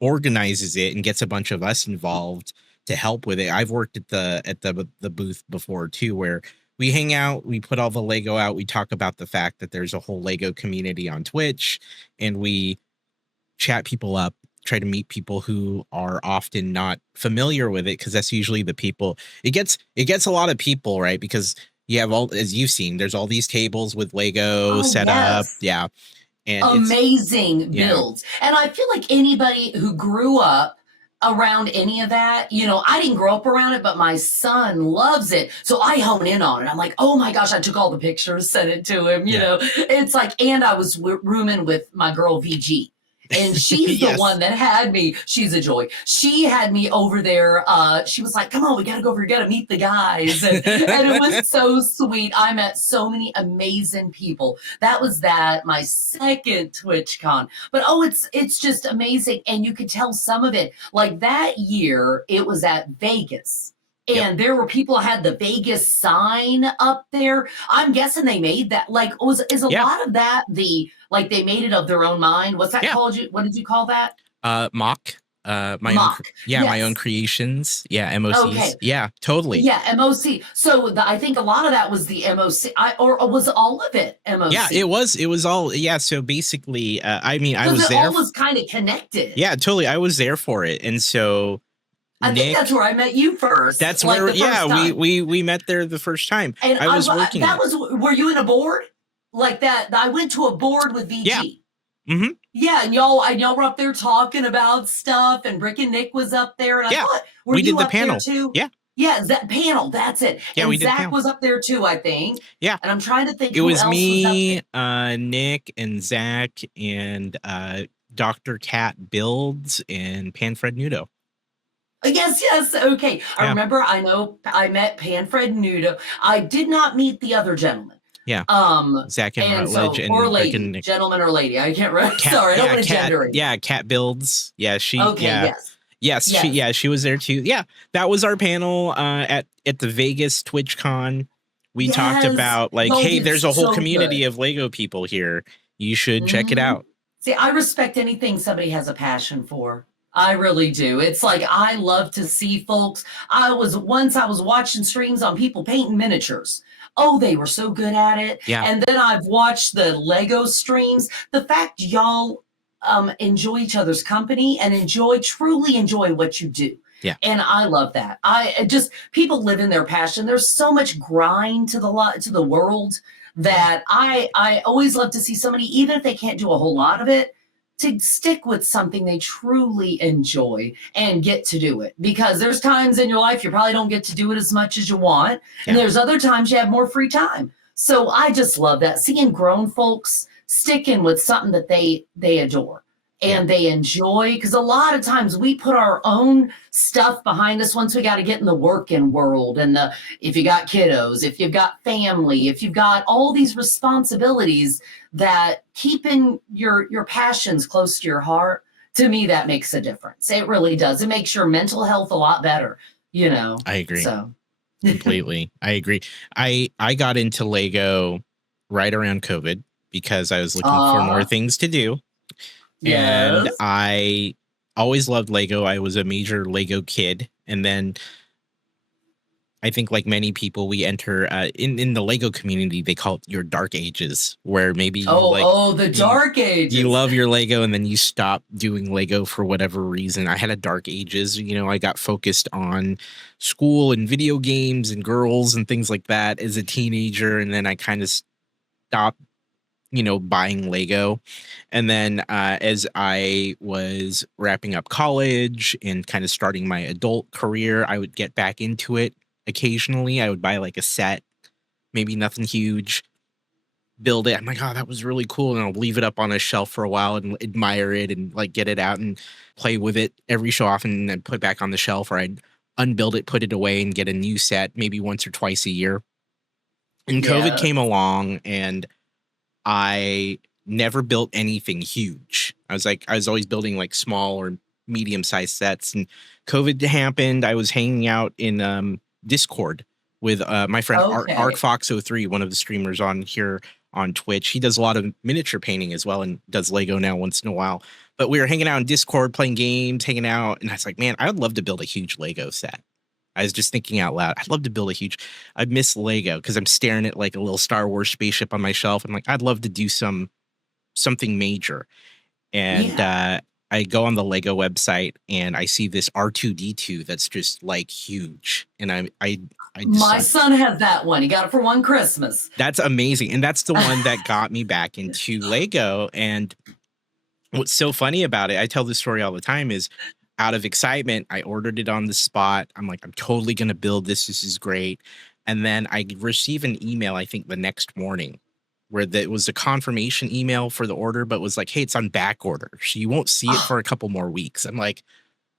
organizes it and gets a bunch of us involved to help with it. I've worked at the booth before too, where we hang out, we put all the Lego out, we talk about the fact that there's a whole Lego community on Twitch, and we chat people up, try to meet people who are often not familiar with it, because that's usually the people. It gets a lot of people, right? Because you have all, as you've seen, there's all these tables with Lego set up. Yeah. And amazing builds. And I feel like anybody who grew up around any of that, you know, I didn't grow up around it, but my son loves it. So I hone in on it. I'm like, oh my gosh, I took all the pictures, sent it to him. You know, it's like, and I was rooming with my girl VG. And she's the one that had me. She's a joy. She had me over there. She was like, come on, we got to go over. We got to meet the guys. And it was so sweet. I met so many amazing people. That was my second TwitchCon. But it's just amazing. And you could tell some of it. Like that year, it was at Vegas. And there were people who had the Vegas sign up there. I'm guessing they made that. Like, is a lot of that they made it of their own mind? What's that called? What did you call that? Mock. My own creations. Yeah, MOCs. Okay. Yeah, totally. Yeah, MOC. So I think a lot of that was the MOC, or was all of it MOC? Yeah, it was all. Yeah, so basically, I mean, I was there. It all was kind of connected. Yeah, totally. I was there for it, and so. I think that's where I met you first. That's where, we met there the first time. And I was working. Were you in a board like that? I went to a board with VG. Yeah. Mm-hmm. Yeah, and y'all were up there talking about stuff, and Brick and Nick was up there, and I thought, we did the panel there too? Yeah. Yeah, that panel. That's it. Yeah, and we did. Zach was up there too, I think. Yeah. And I'm trying to think. It was me, Nick, and Zach, and Dr. Cat Builds, and Panfred Nudo. Yes. Okay. I remember, I know I met Panfred Nudo. I did not meet the other gentleman. Yeah. Zach and Rutledge or lady, gentleman or lady. I can't remember. Sorry, I don't want to gender it. Yeah, Cat Builds. Yeah, she. Okay. Yes. She was there too. Yeah, that was our panel at the Vegas TwitchCon. We talked about hey, there's a whole community of Lego people here. You should check it out. See, I respect anything somebody has a passion for. I really do. It's like, I love to see folks. I was watching streams on people painting miniatures. Oh, they were so good at it. Yeah. And then I've watched the Lego streams. The fact y'all enjoy each other's company and truly enjoy what you do. Yeah. And I love that. I just people live in their passion. There's so much grind to the world Yeah. that I always love to see somebody, even if they can't do a whole lot of it, to stick with something they truly enjoy and get to do it. Because there's times in your life you probably don't get to do it as much as you want, and Yeah. there's other times you have more free time. So I just love that, seeing grown folks sticking with something that they adore Yeah. and they enjoy, because a lot of times we put our own stuff behind us once we got to get in the working world, and the if you got kiddos, if you've got family, if you've got all these responsibilities, that keeping your passions close to your heart, to me that makes a difference. It really does. It makes your mental health a lot better, you know. I agree. So Completely. I agree. I got into Lego right around COVID because I was looking for more uh things to do. And yes. I always loved Lego. I was a major Lego kid. And then I think, like many people, we enter in the Lego community, they call it your dark ages, where maybe Oh, the you dark you ages. love your Lego and then you stop doing Lego for whatever reason. I had a dark ages, I got focused on school and video games and girls and things like that as a teenager, and then I kind of stopped, buying Lego. And then as I was wrapping up college and kind of starting my adult career, I would get back into it occasionally. I would buy like a set, maybe nothing huge, build it. I'm like, oh, that was really cool. And I'll leave it up on a shelf for a while and admire it and like get it out and play with it every so often and then put it back on the shelf, or I'd unbuild it, put it away and get a new set maybe once or twice a year. And COVID Yeah. came along and I never built anything huge. I was always building like small or medium sized sets. And COVID happened. I was hanging out in Discord with my friend Okay. ArcFox03, one of the streamers on here on Twitch. He does a lot of miniature painting as well and does Lego now once in a while. But we were hanging out in Discord, playing games, hanging out. And I was like, man, I would love to build a huge Lego set. I was just thinking out loud. I'd love to build a huge. I miss Lego because I'm staring at like a little Star Wars spaceship on my shelf. I'm like, I'd love to do something major. And Yeah. I go on the Lego website and I see this R2D2 that's just like huge. And I My decide son has that one. He got it for one Christmas. that's amazing. And that's the one that got me back into Lego. And what's so funny about it, I tell this story all the time, is out of excitement, I ordered it on the spot. I'm like, I'm totally going to build this. This is great. And then I receive an email, I think the next morning, where it was a confirmation email for the order, but was like, hey, it's on back order. So you won't see it for a couple more weeks. I'm like,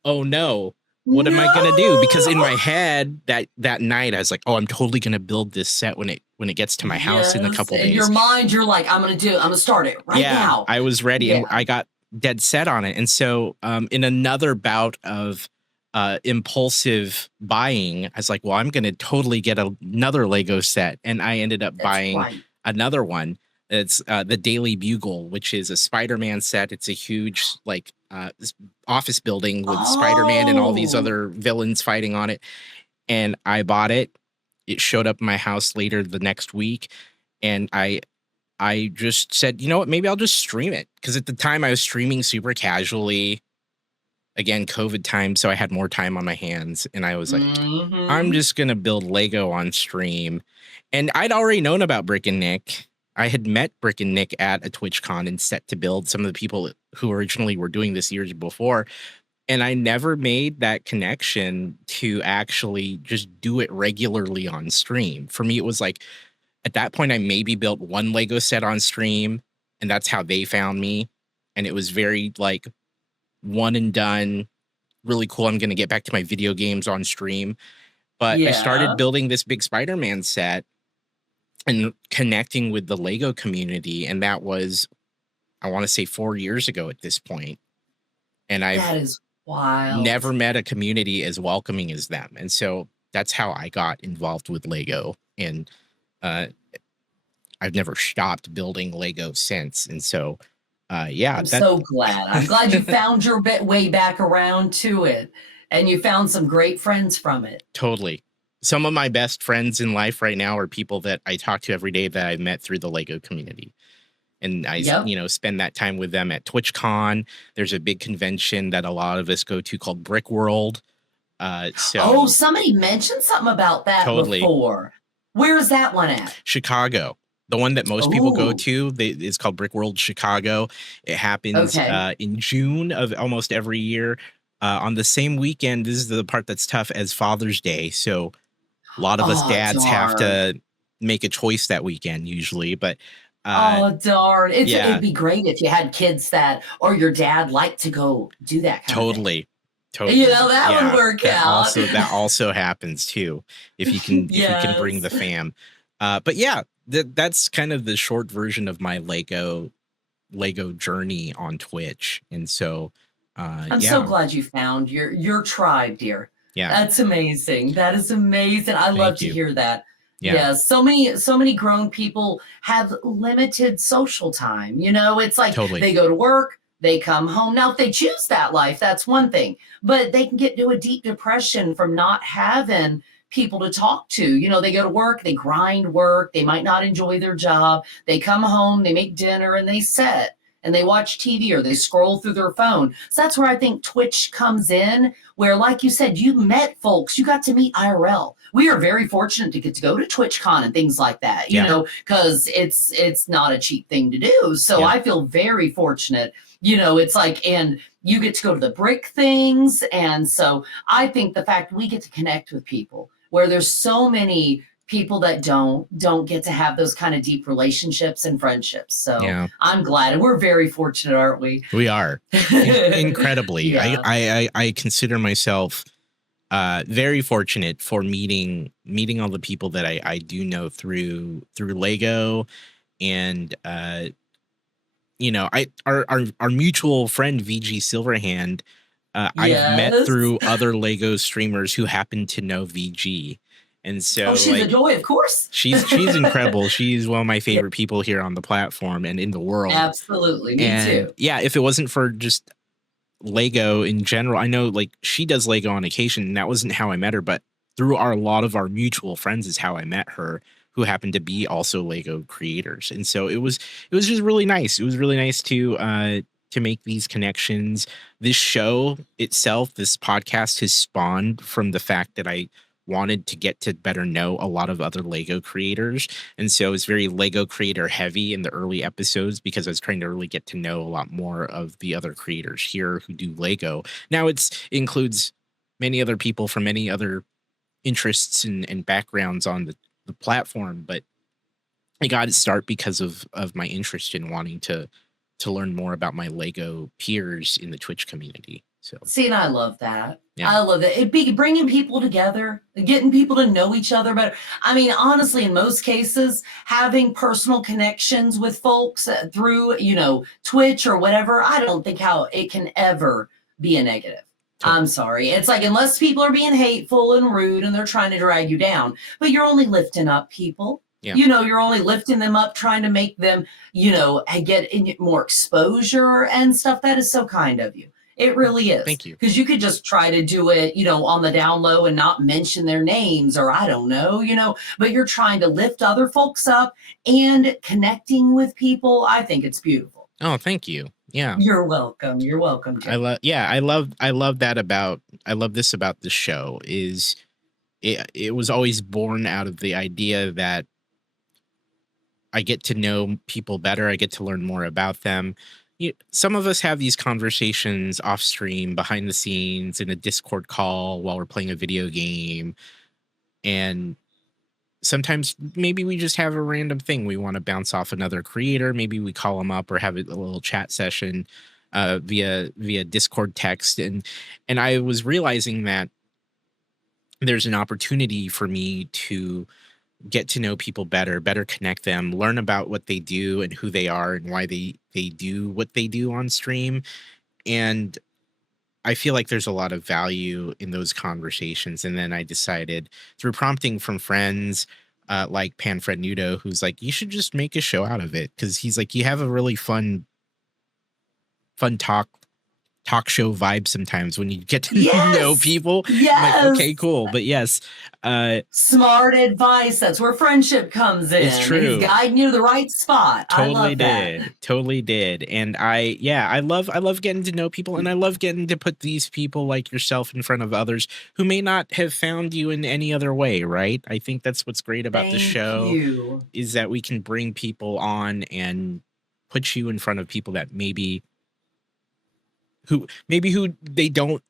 oh no, what am I going to do? Because in No. my head that night, I was like, oh, I'm totally going to build this set when it gets to my house in a Yes. couple In your days. mind, you're like, I'm gonna start it right Yeah, now. I was ready Yeah. and I got dead set on it. And so in another bout of impulsive buying, I was like, well, I'm going to totally get another Lego set. And I ended up That's buying right. another one. It's the Daily Bugle, which is a Spider-Man set. It's a huge like office building with Spider-Man and all these Oh, other villains fighting on it. And I bought it. It showed up in my house later the next week. And I just said, you know what, maybe I'll just stream it. Because at the time I was streaming super casually. Again, COVID time, so I had more time on my hands. And I was like, I'm mm-hmm. just going to build Lego on stream. And I'd already known about Brick and Nick. I had met Brick and Nick at a TwitchCon and set to build some of the people who originally were doing this years before. And I never made that connection to actually just do it regularly on stream. For me, it was like, at that point, I maybe built one Lego set on stream, and that's how they found me. And it was very like one and done, really cool. I'm going to get back to my video games on stream. But I started Yeah. building this big Spider-Man set and connecting with the Lego community. And that was, I want to say 4 years ago at this point. And I've That is wild. never met a community as welcoming as them. And so that's how I got involved with Lego. And I've never stopped building Lego since. And so, yeah, I'm so glad. I'm glad you found your way back around to it, and you found some great friends from it. totally. Some of my best friends in life right now are people that I talk to every day that I've met through the Lego community. And I, Yep. spend that time with them at TwitchCon. There's a big convention that a lot of us go to called Brick World. Oh, So somebody mentioned something about that totally. before. Where's that one at? Chicago, the one that most people go Oh, to, it's called Brick World Chicago. It happens okay. in June of almost every year. On the same weekend, this is the part that's tough, as Father's Day. So a lot of us Oh, dads have darn. to make a choice that weekend usually. But uh, Oh, darn. yeah, It'd be great if you had kids that or your dad liked to go do that kind of thing. totally. Totally. That would Yeah. work That out. also that also happens too. If you can bring Yes. the fam. But yeah, that's kind of the short version of my Lego journey on Twitch. And so I'm so yeah, glad you found your tribe, dear. yeah. That's amazing. That is amazing. I love Thank to you. hear that. Yeah, Yeah, so many grown people have limited social time. It's like totally. they go to work, they come home. Now, if they choose that life, that's one thing, but they can get into a deep depression from not having people to talk to. They go to work, they grind work, they might not enjoy their job. They come home, they make dinner, and they sit and they watch TV or they scroll through their phone. So that's where I think Twitch comes in, where, like you said, you met folks, you got to meet IRL. We are very fortunate to get to go to TwitchCon and things like that, Yeah, because it's not a cheap thing to do. So yeah, I feel very fortunate. It's like, and you get to go to the brick things. And so I think the fact we get to connect with people where there's so many people that don't get to have those kind of deep relationships and friendships. So yeah. I'm glad. And we're very fortunate, aren't we? We are incredibly. Yeah. I consider myself very fortunate for meeting all the people that I do know through Lego. And I our mutual friend VG Silverhand, I've met Yes. through other Lego streamers who happen to know VG. And Oh, so she's a like joy, of course. she's incredible. She's one of my Yeah, favorite people here on the platform and in the world. absolutely. Me And too. yeah, if it wasn't for just Lego in general, I know like she does Lego on occasion, and that wasn't how I met her, but through a lot of our mutual friends is how I met her, who happened to be also Lego creators. And so it was just really nice. It was really nice to make these connections. This show itself, this podcast, has spawned from the fact that I wanted to get to better know a lot of other Lego creators. And so it's very Lego creator heavy in the early episodes because I was trying to really get to know a lot more of the other creators here who do Lego. Now it includes many other people from many other interests and backgrounds on the platform, but I got to start because of my interest in wanting to learn more about my Lego peers in the Twitch community. So See, and I love that. yeah, I love that. It be bringing people together, getting people to know each other better. I mean, honestly, in most cases, having personal connections with folks through, Twitch or whatever, I don't think how it can ever be a negative. I'm totally. sorry. It's like, unless people are being hateful and rude and they're trying to drag you down, but you're only lifting up people. Yeah. You're only lifting them up, trying to make them, get more exposure and stuff. That is so kind of you. It really is. Thank you. Because you could just try to do it, on the down low and not mention their names, or I don't know, but you're trying to lift other folks up and connecting with people. I think it's beautiful. Oh, thank you. Yeah. You're welcome. You're welcome, I Jim. love yeah, I love this about the show is it was always born out of the idea that I get to know people better. I get to learn more about them. Some of us have these conversations off stream, behind the scenes, in a Discord call while we're playing a video game. And sometimes maybe we just have a random thing we want to bounce off another creator. Maybe we call them up or have a little chat session via Discord text. And I was realizing that there's an opportunity for me to get to know people better connect them, learn about what they do and who they are and why they do what they do on stream. And I feel like there's a lot of value in those conversations. And then I decided, through prompting from friends, like Panfred Nudo, who's like, you should just make a show out of it. Cause he's like, you have a really fun talk show vibe sometimes when you get to know Yes. people. I'm like, Yes. okay, cool. But yes, smart advice. That's where friendship comes in. It's true. He's guiding you to the right spot. Totally I love that. Totally did. And I love getting to know people, and I love getting to put these people like yourself in front of others who may not have found you in any other way, right? I think that's what's great about the show is that we can bring people on and put you in front of people that maybe who they don't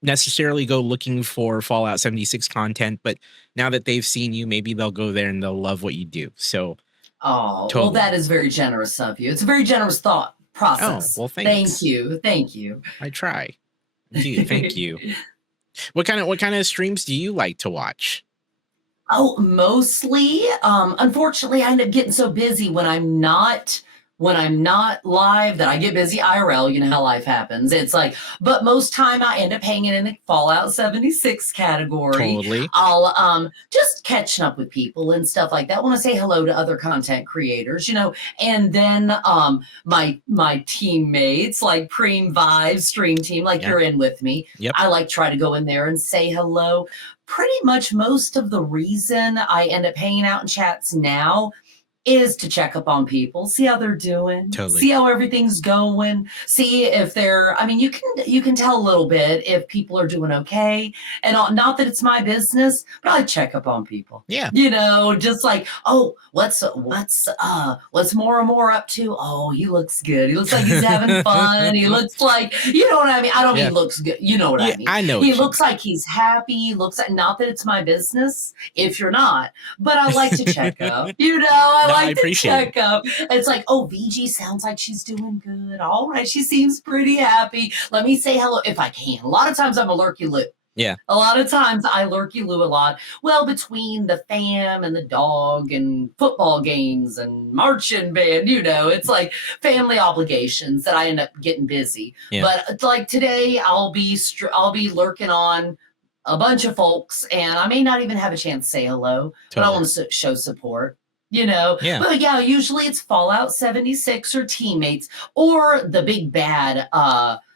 necessarily go looking for Fallout 76 content, but now that they've seen you, maybe they'll go there and they'll love what you do. So oh, totally. well, that is very generous of you. It's a very generous thought process. Oh, well, thanks. Thank you. I try. Thank you. What kind of streams do you like to watch? Oh, mostly. Unfortunately, I end up getting so busy when I'm not live that I get busy IRL. You know how life happens. It's like, but most time I end up hanging in the Fallout 76 category. Totally. I'll just catching up with people and stuff like that. I want to say hello to other content creators, you know, and then my teammates like Preem Vibe Stream Team, like you're in with me. Yep. I like try to go in there and say hello. Pretty much most of the reason I end up hanging out in chats now is to check up on people, see how they're doing, see how everything's going, see if they're, I mean, you can tell a little bit if people are doing okay. And not that it's my business, but I check up on people. Yeah. You know, just like, oh, what's more and more up to? Oh, he looks good. He looks like he's having fun. He looks like, you know what I mean? I don't mean looks good. You know what I mean? I know. He looks like he's happy. He looks like, not that it's my business if you're not, but I like to check up, you know, I like to check up. It's like, oh, VG sounds like she's doing good. All right. She seems pretty happy. Let me say hello if I can. A lot of times I'm a lurky-loo. Yeah. A lot of times I lurky-loo a lot. Well, between the fam and the dog and football games and marching band, you know, it's like family obligations that I end up getting busy. Yeah. But like today I'll be lurking on a bunch of folks and I may not even have a chance to say hello, but I want to show support. You know, but yeah, usually it's Fallout 76 or teammates or the big bad.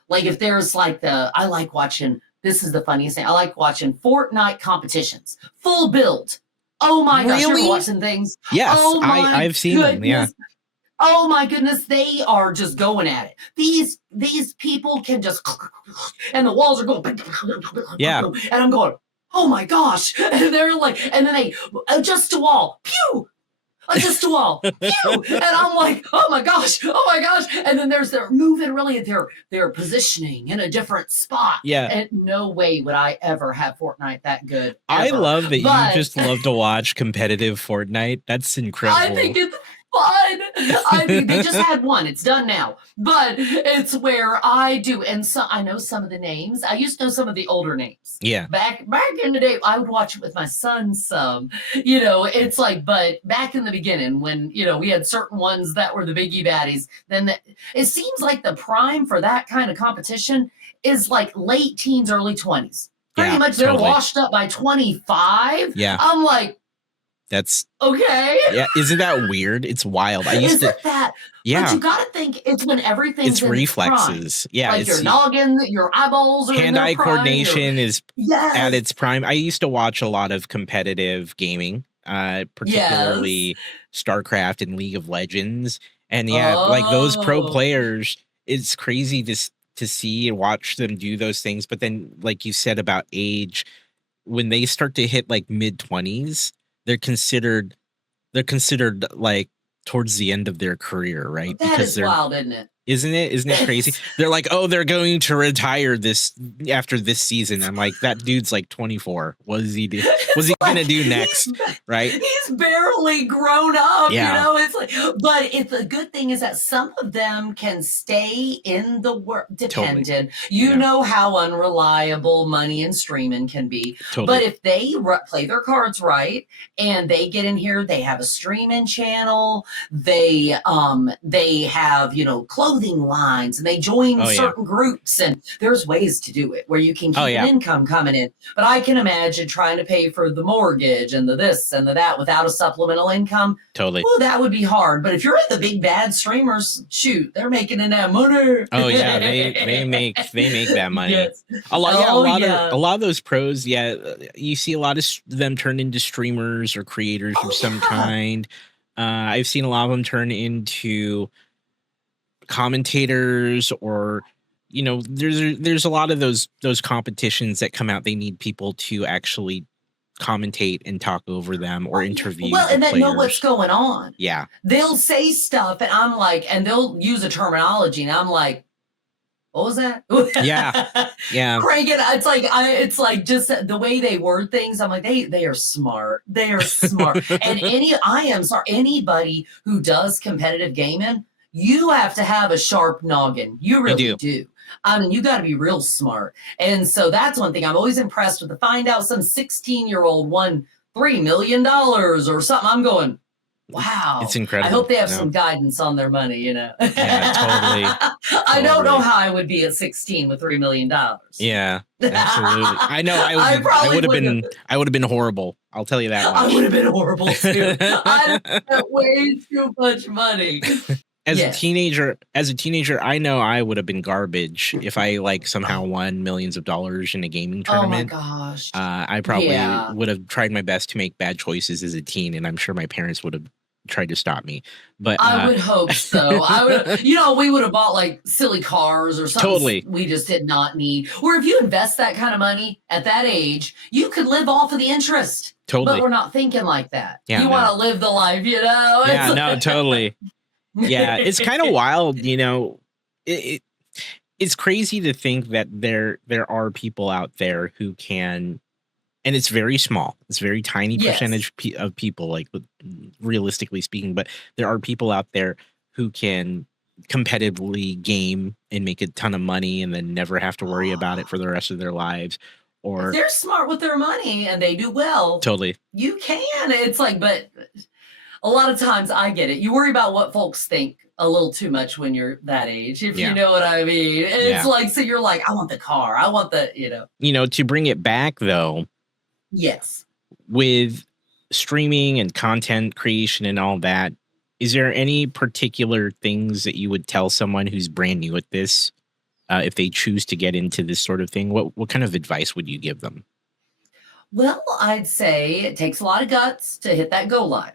Like if there's like I like watching, this is the funniest thing. I like watching Fortnite competitions, full build. Oh my gosh, you're watching things. Yes, oh I've seen them. Yeah. Oh my goodness, they are just going at it. These people can just, and the walls are going. Yeah. And I'm going, oh my gosh. And they're like, and then they adjust a wall. Pew! Just a wall. Pew! And I'm like, oh my gosh. And then they're moving really, they're positioning in a different spot. Yeah. And no way would I ever have Fortnite that good. Ever. I love that you just love to watch competitive Fortnite. That's incredible. I think it's fun. I mean, they just had one. It's done now. But it's where I do. And so I know some of the names. I used to know some of the older names. Yeah. Back in the day, I would watch it with my son some. You know, it's like, but back in the beginning when, you know, we had certain ones that were the biggie baddies, then it seems like the prime for that kind of competition is like late teens, early 20s. Pretty much they're washed up by 25. Yeah. I'm like, that's okay. Yeah, isn't that weird? It's wild. I used to that. Yeah. But you gotta think it's when everything's it's reflexes. Yeah. Like your noggin, your eyeballs are hand-eye coordination is at its prime. I used to watch a lot of competitive gaming, particularly StarCraft and League of Legends. And like those pro players, it's crazy to see and watch them do those things. But then, like you said about age, when they start to hit like mid-20s, they're considered like towards the end of their career, right? That is wild, isn't it? Isn't it crazy? They're like, oh, they're going to retire after this season. I'm like, that dude's like 24. What does he do? What's he gonna do next? Right? He's barely grown up. Yeah. You know, it's like, but the good thing is that some of them can stay in the work dependent. Totally. You know how unreliable money and streaming can be. Totally. But if they play their cards right and they get in here, they have a streaming channel. They have, you know, clothing clothing lines and they join Oh yeah. certain groups, and there's ways to do it where you can Oh keep an yeah. income coming in. But I can imagine trying to pay for the mortgage and the this and the that without a supplemental income. Totally. Well, that would be hard. But if you're at the big bad streamers, shoot, they're making in that money. Oh yeah, they make that money. Yes. A lot, yeah, Oh yeah. a lot of those pros, yeah, you see a lot of them turn into streamers or creators Oh of some yeah. kind. I've seen a lot of them turn into commentators, or there's a lot of those competitions that come out. They need people to actually commentate and talk over them or interview well, and the that know what's players. going on. Yeah. They'll say stuff, and I'm like, and they'll use a terminology, and I'm like, what was that? Yeah. Yeah. Crank it. It's like just the way they word things. I'm like, they are smart. They are smart. And anybody who does competitive gaming, you have to have a sharp noggin. You really do. I mean, you got to be real smart. And so that's one thing I'm always impressed with. To find out some 16-year-old won $3 million or something, I'm going, wow. It's incredible. I hope they have some guidance on their money, Yeah, totally. I don't know how I would be at 16 with $3 million. Yeah, absolutely. I know I would have been horrible. I'll tell you that much. I would have been horrible too. I spent way too much money. As a teenager, I know I would have been garbage if I somehow won millions of dollars in a gaming tournament. Oh my gosh. I probably would have tried my best to make bad choices as a teen, and I'm sure my parents would have tried to stop me. But I would hope so. We would have bought silly cars or something. Totally. We just did not need. Or if you invest that kind of money at that age, you could live off of the interest. Totally. But we're not thinking like that. Yeah, you want to live the life, Yeah, no, totally. Yeah, it's kind of wild, it's crazy to think that there are people out there who can, and it's very small. It's very tiny percentage of people, realistically speaking, but there are people out there who can competitively game and make a ton of money and then never have to worry about it for the rest of their lives. Or if they're smart with their money and they do well. Totally. You can. It's but a lot of times I get it. You worry about what folks think a little too much when you're that age, if you know what I mean. It's so you're like, I want the car. I want the, to bring it back though. Yes. With streaming and content creation and all that, is there any particular things that you would tell someone who's brand new at this, if they choose to get into this sort of thing? What kind of advice would you give them? Well, I'd say it takes a lot of guts to hit that go live.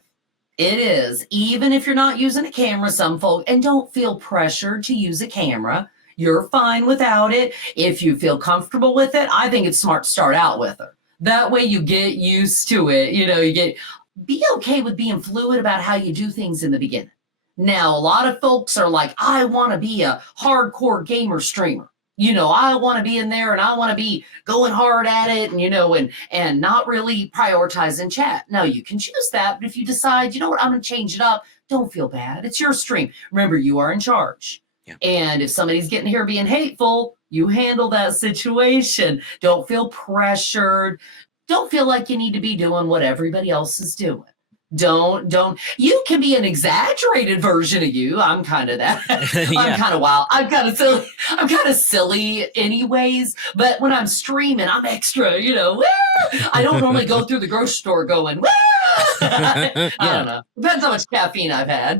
It is. Even if you're not using a camera, some folk, and don't feel pressured to use a camera. You're fine without it. If you feel comfortable with it, I think it's smart to start out with her. That way you get used to it. Be okay with being fluid about how you do things in the beginning. Now, a lot of folks are like, I want to be a hardcore gamer streamer. I want to be in there and I want to be going hard at it and not really prioritizing chat. No, you can choose that. But if you decide, I'm going to change it up, don't feel bad. It's your stream. Remember, you are in charge. Yeah. And if somebody's getting here being hateful, you handle that situation. Don't feel pressured. Don't feel like you need to be doing what everybody else is doing. Don't. You can be an exaggerated version of you. I'm kind of that. I'm kind of wild. I'm kind of silly anyways. But when I'm streaming, I'm extra, Woo! I don't normally go through the grocery store going, woo! I don't know. Depends how much caffeine I've had.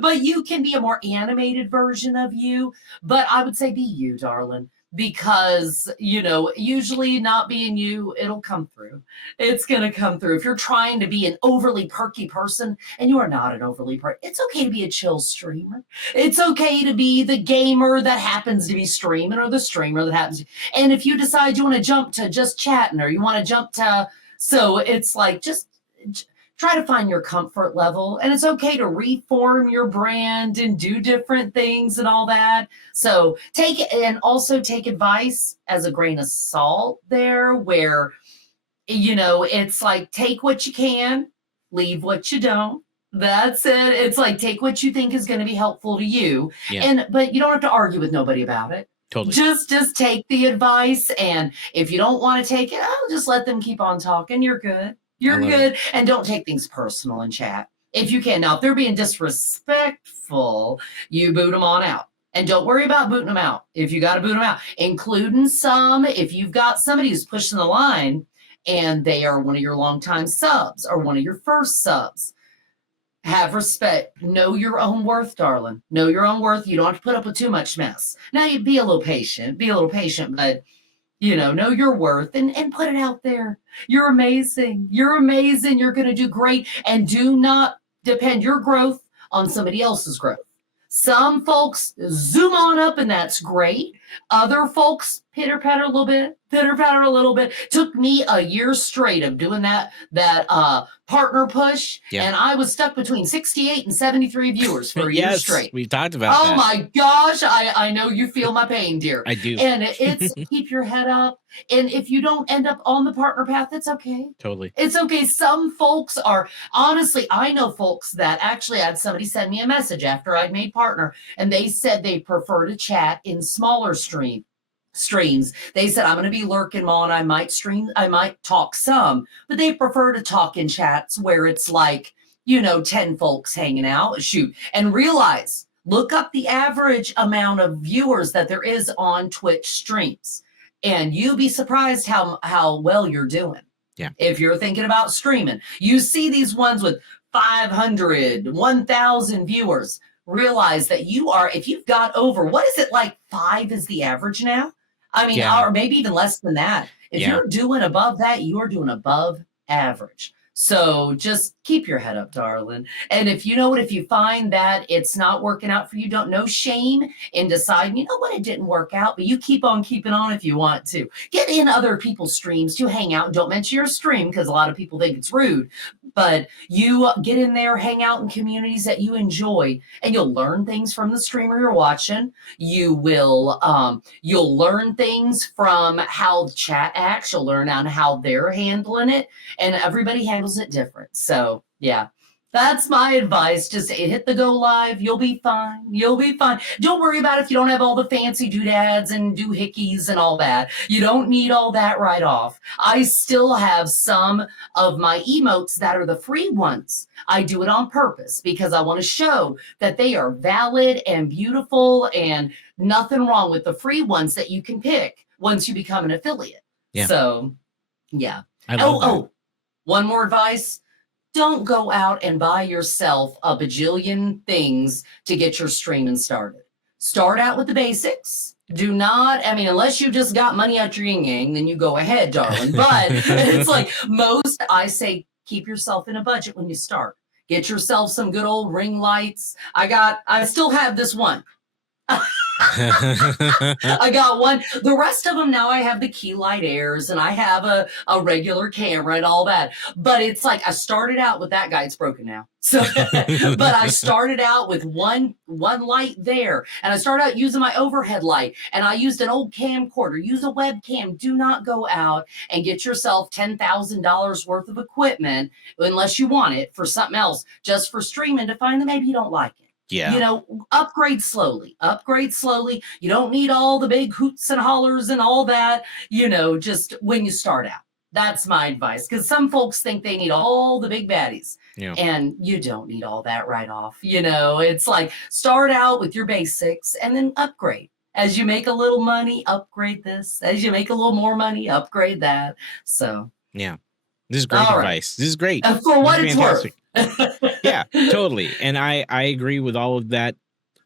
But you can be a more animated version of you. But I would say be you, darling. Because, usually not being you, it'll come through. It's going to come through. If you're trying to be an overly perky person and you are not an overly perky, it's okay to be a chill streamer. It's okay to be the gamer that happens to be streaming or the streamer that happens. And if you decide you want to jump to just chatting or you want to jump to, so it's just try to find your comfort level, and it's okay to reform your brand and do different things and all that. So take advice as a grain of salt there, where, it's take what you can, leave what you don't. That's it. It's take what you think is going to be helpful to you. Yeah. But you don't have to argue with nobody about it. Totally. Just take the advice. And if you don't want to take it, I'll just let them keep on talking. You're good. You're good. And don't take things personal in chat. If you can. Now, if they're being disrespectful, you boot them on out. And don't worry about booting them out if you got to boot them out, including some, if you've got somebody who's pushing the line and they are one of your longtime subs or one of your first subs. Have respect. Know your own worth, darling. Know your own worth. You don't have to put up with too much mess. Now, you be a little patient, but know your worth and put it out there. You're amazing. You're amazing. You're going to do great. And do not depend your growth on somebody else's growth. Some folks zoom on up and that's great. Other folks pitter patter a little bit. Took me a year straight of doing that partner push, and I was stuck between 68 and 73 viewers for a year straight. We've talked about that. Oh my gosh, I know you feel my pain, dear. I do. And it's keep your head up. And if you don't end up on the partner path, it's okay. Totally. It's okay. Some folks are, honestly, I know folks that actually had somebody send me a message after I'd made partner, and they said they prefer to chat in smaller streams. They said, I'm going to be lurking, Maw, and I might talk some, but they prefer to talk in chats where it's like, 10 folks hanging out. Shoot. And realize, look up the average amount of viewers that there is on Twitch streams, and you'll be surprised how well you're doing. Yeah. If you're thinking about streaming, you see these ones with 500, 1,000 viewers. Realize that if you've got over, what is it, like 5 is the average now? I mean, or maybe even less than that. If you're doing above that, you're doing above average. So just keep your head up, darling. And if you find that it's not working out for you, don't no shame in deciding, it didn't work out, but you keep on keeping on if you want to. Get in other people's streams to hang out. Don't mention your stream because a lot of people think it's rude, but you get in there, hang out in communities that you enjoy, and you'll learn things from the streamer you're watching. You'll learn things from how the chat acts. You'll learn on how they're handling it, and everybody handles it different. So yeah, that's my advice. Just hit the go live. You'll be fine. Don't worry about if you don't have all the fancy doodads and doohickeys and all that. You don't need all that right off. I still have some of my emotes that are the free ones. I do it on purpose because I want to show that they are valid and beautiful and nothing wrong with the free ones that you can pick once you become an affiliate. Yeah. So yeah. One more advice. Don't go out and buy yourself a bajillion things to get your streaming started. Start out with the basics. Do not, unless you just got money out your yin-yang, then you go ahead, darling. But it's like I say, keep yourself in a budget when you start. Get yourself some good old ring lights. I still have this one. I got one. The rest of them now I have the key light airs and I have a regular camera and all that. But it's like I started out with that guy. It's broken now. So, but I started out with one light there, and I started out using my overhead light, and I used an old camcorder. Use a webcam. Do not go out and get yourself $10,000 worth of equipment unless you want it for something else, just for streaming to find that maybe you don't like it. Yeah. Upgrade slowly. You don't need all the big hoots and hollers and all that, just when you start out. That's my advice. Because some folks think they need all the big baddies. Yeah. And you don't need all that right off. It's like start out with your basics and then upgrade. As you make a little money, upgrade this. As you make a little more money, upgrade that. So. Yeah. This is great advice. This is great. For what it's worth. Yeah, totally. And I agree with all of that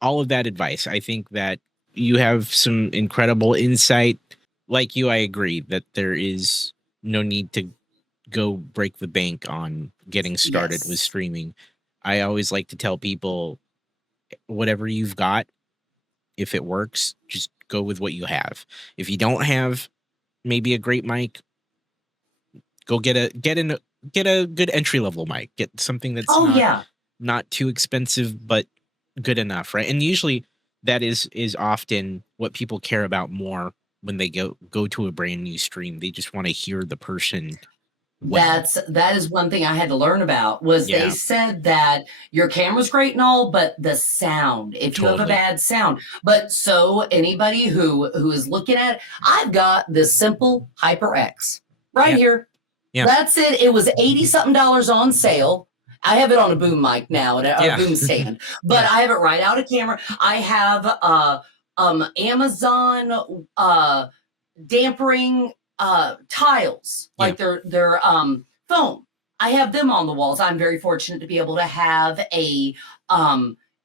advice. I think that you have some incredible insight. Like you, I agree that there is no need to go break the bank on getting started with streaming. I always like to tell people, whatever you've got, if it works, just go with what you have. If you don't have maybe a great mic, go get a good entry level mic. Get something that's not too expensive, but good enough, right? And usually that is often what people care about more when they go to a brand new stream. They just want to hear the person. That is one thing I had to learn about was they said that your camera's great and all, but the sound, if you have a bad sound. But so anybody who is looking at it, I've got this simple HyperX right here. Yeah. That's it. It was $80-something on sale. I have it on a boom mic now and a boom stand, but I have it right out of camera. I have Amazon dampering tiles, like they're foam. I have them on the walls. I'm very fortunate to be able to have a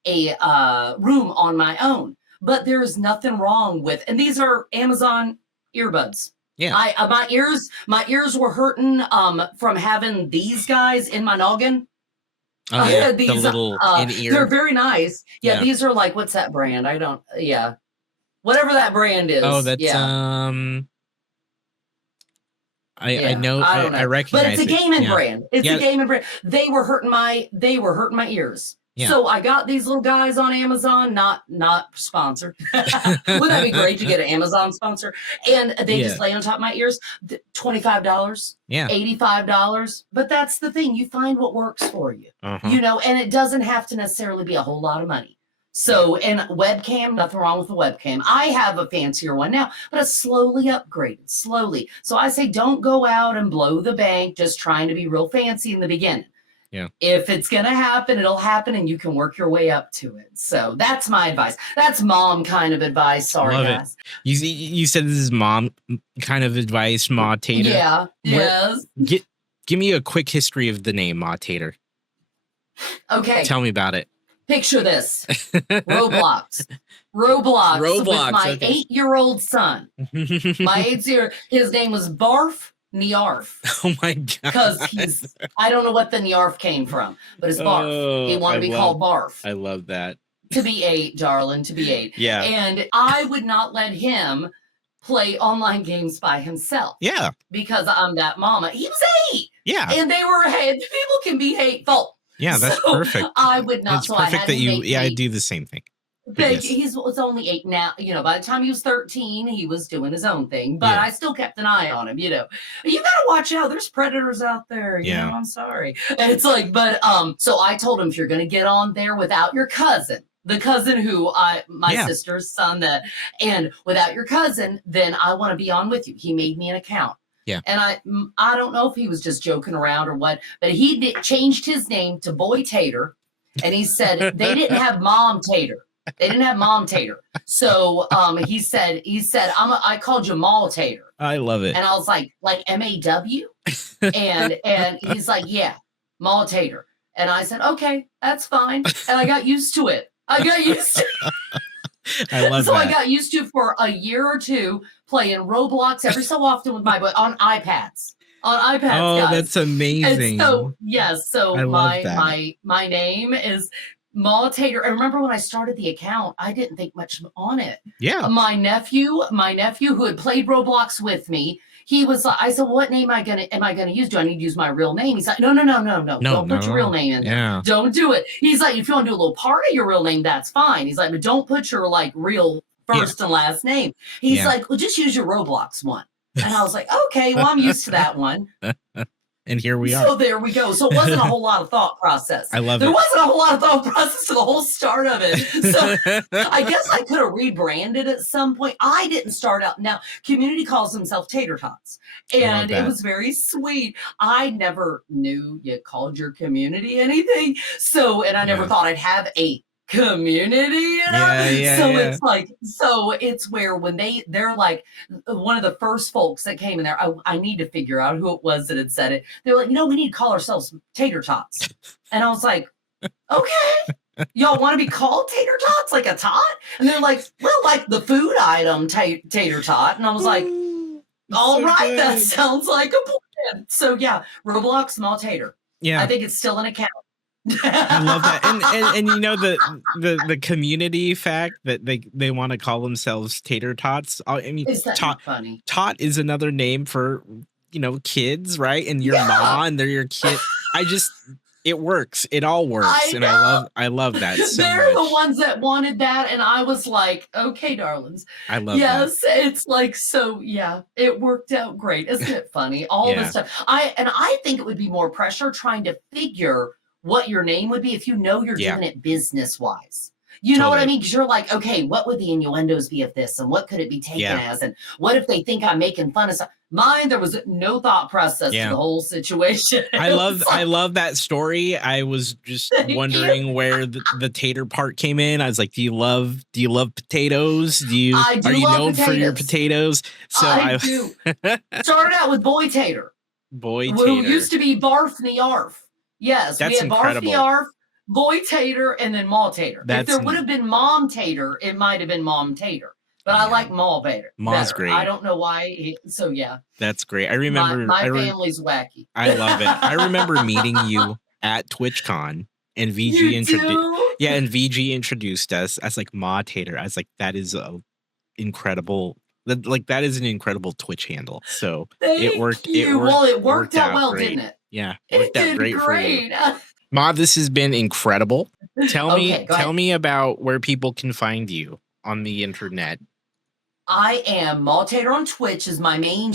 room on my own. But there's nothing wrong with, and these are Amazon earbuds. Yeah. My ears were hurting from having these guys in my noggin. Oh yeah, these, the little in-ear. They're very nice. Yeah, these are like, what's that brand? I don't. Yeah, whatever that brand is. Oh, that's I know. I don't know. I recognize. But it's a gaming brand. It's a gaming brand. They were hurting my ears. Yeah. So I got these little guys on Amazon, not sponsored. Wouldn't that be great to get an Amazon sponsor? And they just lay on top of my ears. $25, $85. But that's the thing. You find what works for you, you know, and it doesn't have to necessarily be a whole lot of money. So, and webcam, nothing wrong with the webcam. I have a fancier one now, but it's slowly upgraded, slowly. So I say, don't go out and blow the bank just trying to be real fancy in the beginning. Yeah. If it's going to happen, it'll happen and you can work your way up to it. So that's my advice. That's mom kind of advice. Sorry, guys. You said this is mom kind of advice, MawTater. Yeah. Yes. Give me a quick history of the name MawTater. Okay. Tell me about it. Picture this. Roblox with my 8-year-old son. My 8-year, his name was Barf Niarf. Oh my god! Because I don't know what the Niarf came from, but it's Barf. He wanted to be called Barf. I love that. To be 8, darling, to be 8. Yeah. And I would not let him play online games by himself. Yeah. Because I'm that mama. He was 8. Yeah. And they were people can be hateful. Yeah, that's perfect. I would not. It's perfect that you. Yeah, I do the same thing. But he was only 8 now. You know, by the time he was 13, he was doing his own thing. But I still kept an eye on him. You know, you gotta watch out. There's predators out there. You know, I'm sorry. And it's like, but so I told him, if you're gonna get on there without your cousin, the cousin who my sister's son, and without your cousin, then I want to be on with you. He made me an account. Yeah. And I don't know if he was just joking around or what, but he changed his name to MawTater, and he said they didn't have MawTater. They didn't have MawTater. So he said I called you MawTater. I love it. And I was like MAW? and he's like, yeah, MawTater. And I said, okay, that's fine. And I got used to it. I got used to for a year or two playing Roblox every so often with on iPads. Oh, guys. That's amazing. And so so my name is MawTater. I remember when I started the account, I didn't think much on it. Yeah. My nephew who had played Roblox with me, he was like, I said, well, what name am I gonna use? Do I need to use my real name? He's like, no. Don't put your real name in there. Yeah. Don't do it. He's like, if you want to do a little part of your real name, that's fine. He's like, but don't put your like real first and last name. He's like, well, just use your Roblox one. And I was like, okay, well, I'm used to that one. And here we are. So there we go. So it wasn't a whole lot of thought process. I love it. There wasn't a whole lot of thought process to the whole start of it. So I guess I could have rebranded at some point. I didn't start out. Now, community calls themselves Tater Tots. And it was very sweet. I never knew you called your community anything. So, and I never thought I'd have a community, you know? It's like, it's where when they're like one of the first folks that came in there, I need to figure out who it was that had said it. They're like, we need to call ourselves Tater Tots. And I was like, okay, y'all want to be called Tater Tots, like a tot? And they're like, well, like the food item tater tot. And I was like, all right, that sounds like a plan. So yeah, Roblox MawTater. Yeah, I think it's still an account. I love that, and you know the community fact that they want to call themselves Tater Tots. I mean, is that funny? Tot is another name for kids, right? And your mom, and they're your kid. It works. It all works, and I love that. So they're the ones that wanted that, and I was like, okay, darlings. I love that. It's like it worked out great. Isn't it funny? All this stuff. I think it would be more pressure trying to figure what your name would be if you're doing it business wise. You know what I Totally. mean? Because you're like, okay, what would the innuendos be of this? And what could it be taken Yeah. as? And what if they think I'm making fun of something? Mine, there was no thought process to Yeah. the whole situation. I It love was I like, love that story. I was just thank you. wondering where the tater part came in. I was like, do you love potatoes? I Are do you love known for your potatoes. potatoes? So I I do. Started out with MawTater, boy who tater. used to be Barfney Arf. Yes, we That's had Barfney incredible. Arf, MawTater, and then MawTater. If That's there would have been MomTater, it might have been MomTater. But I yeah. like Maw better. Ma's I great. don't know why. So yeah, That's great. I remember my family's wacky. I love it. I remember meeting you at TwitchCon and VG You introduced do? and VG introduced us. I was like MawTater. I was like, that is a incredible that is an incredible Twitch handle. So Thank you. Well, it worked out well, great. didn't it? Yeah, It worked out did great for you. great. Ma, this has been incredible. Okay, go Tell ahead. me about where people can find you on the internet. I am MawTater on Twitch is my main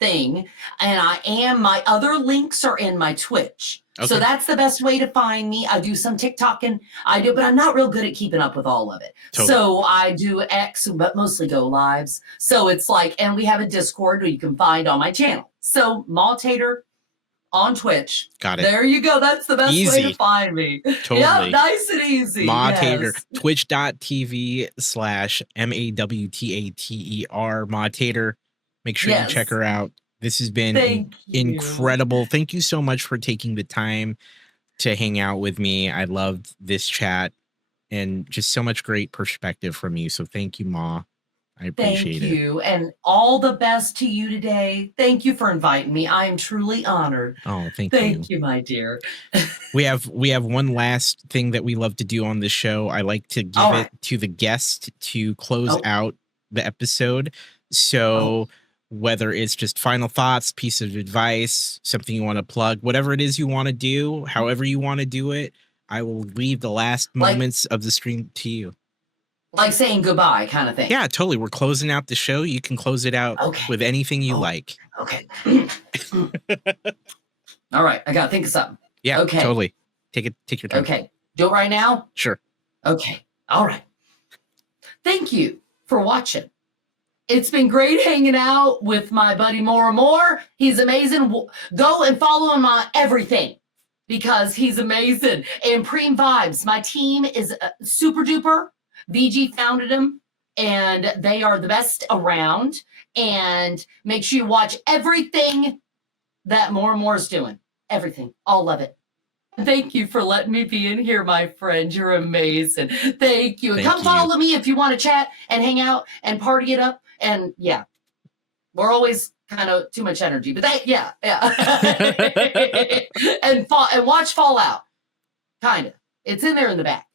thing, and my other links are in my Twitch. Okay. So that's the best way to find me. I do some TikTok and but I'm not real good at keeping up with all of it. Totally. So I do X, but mostly go lives. So it's like, and we have a Discord where you can find on my channel. So MawTater on Twitch. Got it. There you go. That's the best way to Easy. find me. Totally. Yeah, nice and easy. MawTater. Yes. Twitch.tv/MawTater. MawTater. Make sure you check her out. This has been incredible. Thank you so much for taking the time to hang out with me. I loved this chat and just so much great perspective from you. So thank you, Ma. I appreciate it. Thank you. And all the best to you today. Thank you for inviting me. I am truly honored. Oh, thank you. Thank you, my dear. We have one last thing that we love to do on the show. I like to give it to the guest to close out the episode. So whether it's just final thoughts, piece of advice, something you want to plug, whatever it is you want to do, however you want to do it, I will leave the last moments of the stream to you. Like saying goodbye kind of thing. Yeah, totally. We're closing out the show. You can close it out with anything you like. Okay. All right. I got to think of something. Yeah, okay. Totally. Take your time. Okay. Do it right now? Sure. Okay. All right. Thank you for watching. It's been great hanging out with my buddy More. He's amazing. Go and follow him on everything because he's amazing. And Preem Vibes, my team is super duper. VG founded them, and they are the best around. And make sure you watch everything that More is doing. Everything. All of it. Thank you for letting me be in here, my friend. You're amazing. Thank you. And come follow me if you want to chat and hang out and party it up. And yeah, we're always kind of too much energy, but yeah. and watch Fallout. Kind of. It's in there in the back.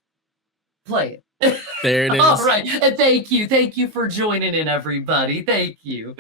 Play it. There it is. All right. And thank you. Thank you for joining in, everybody. Thank you.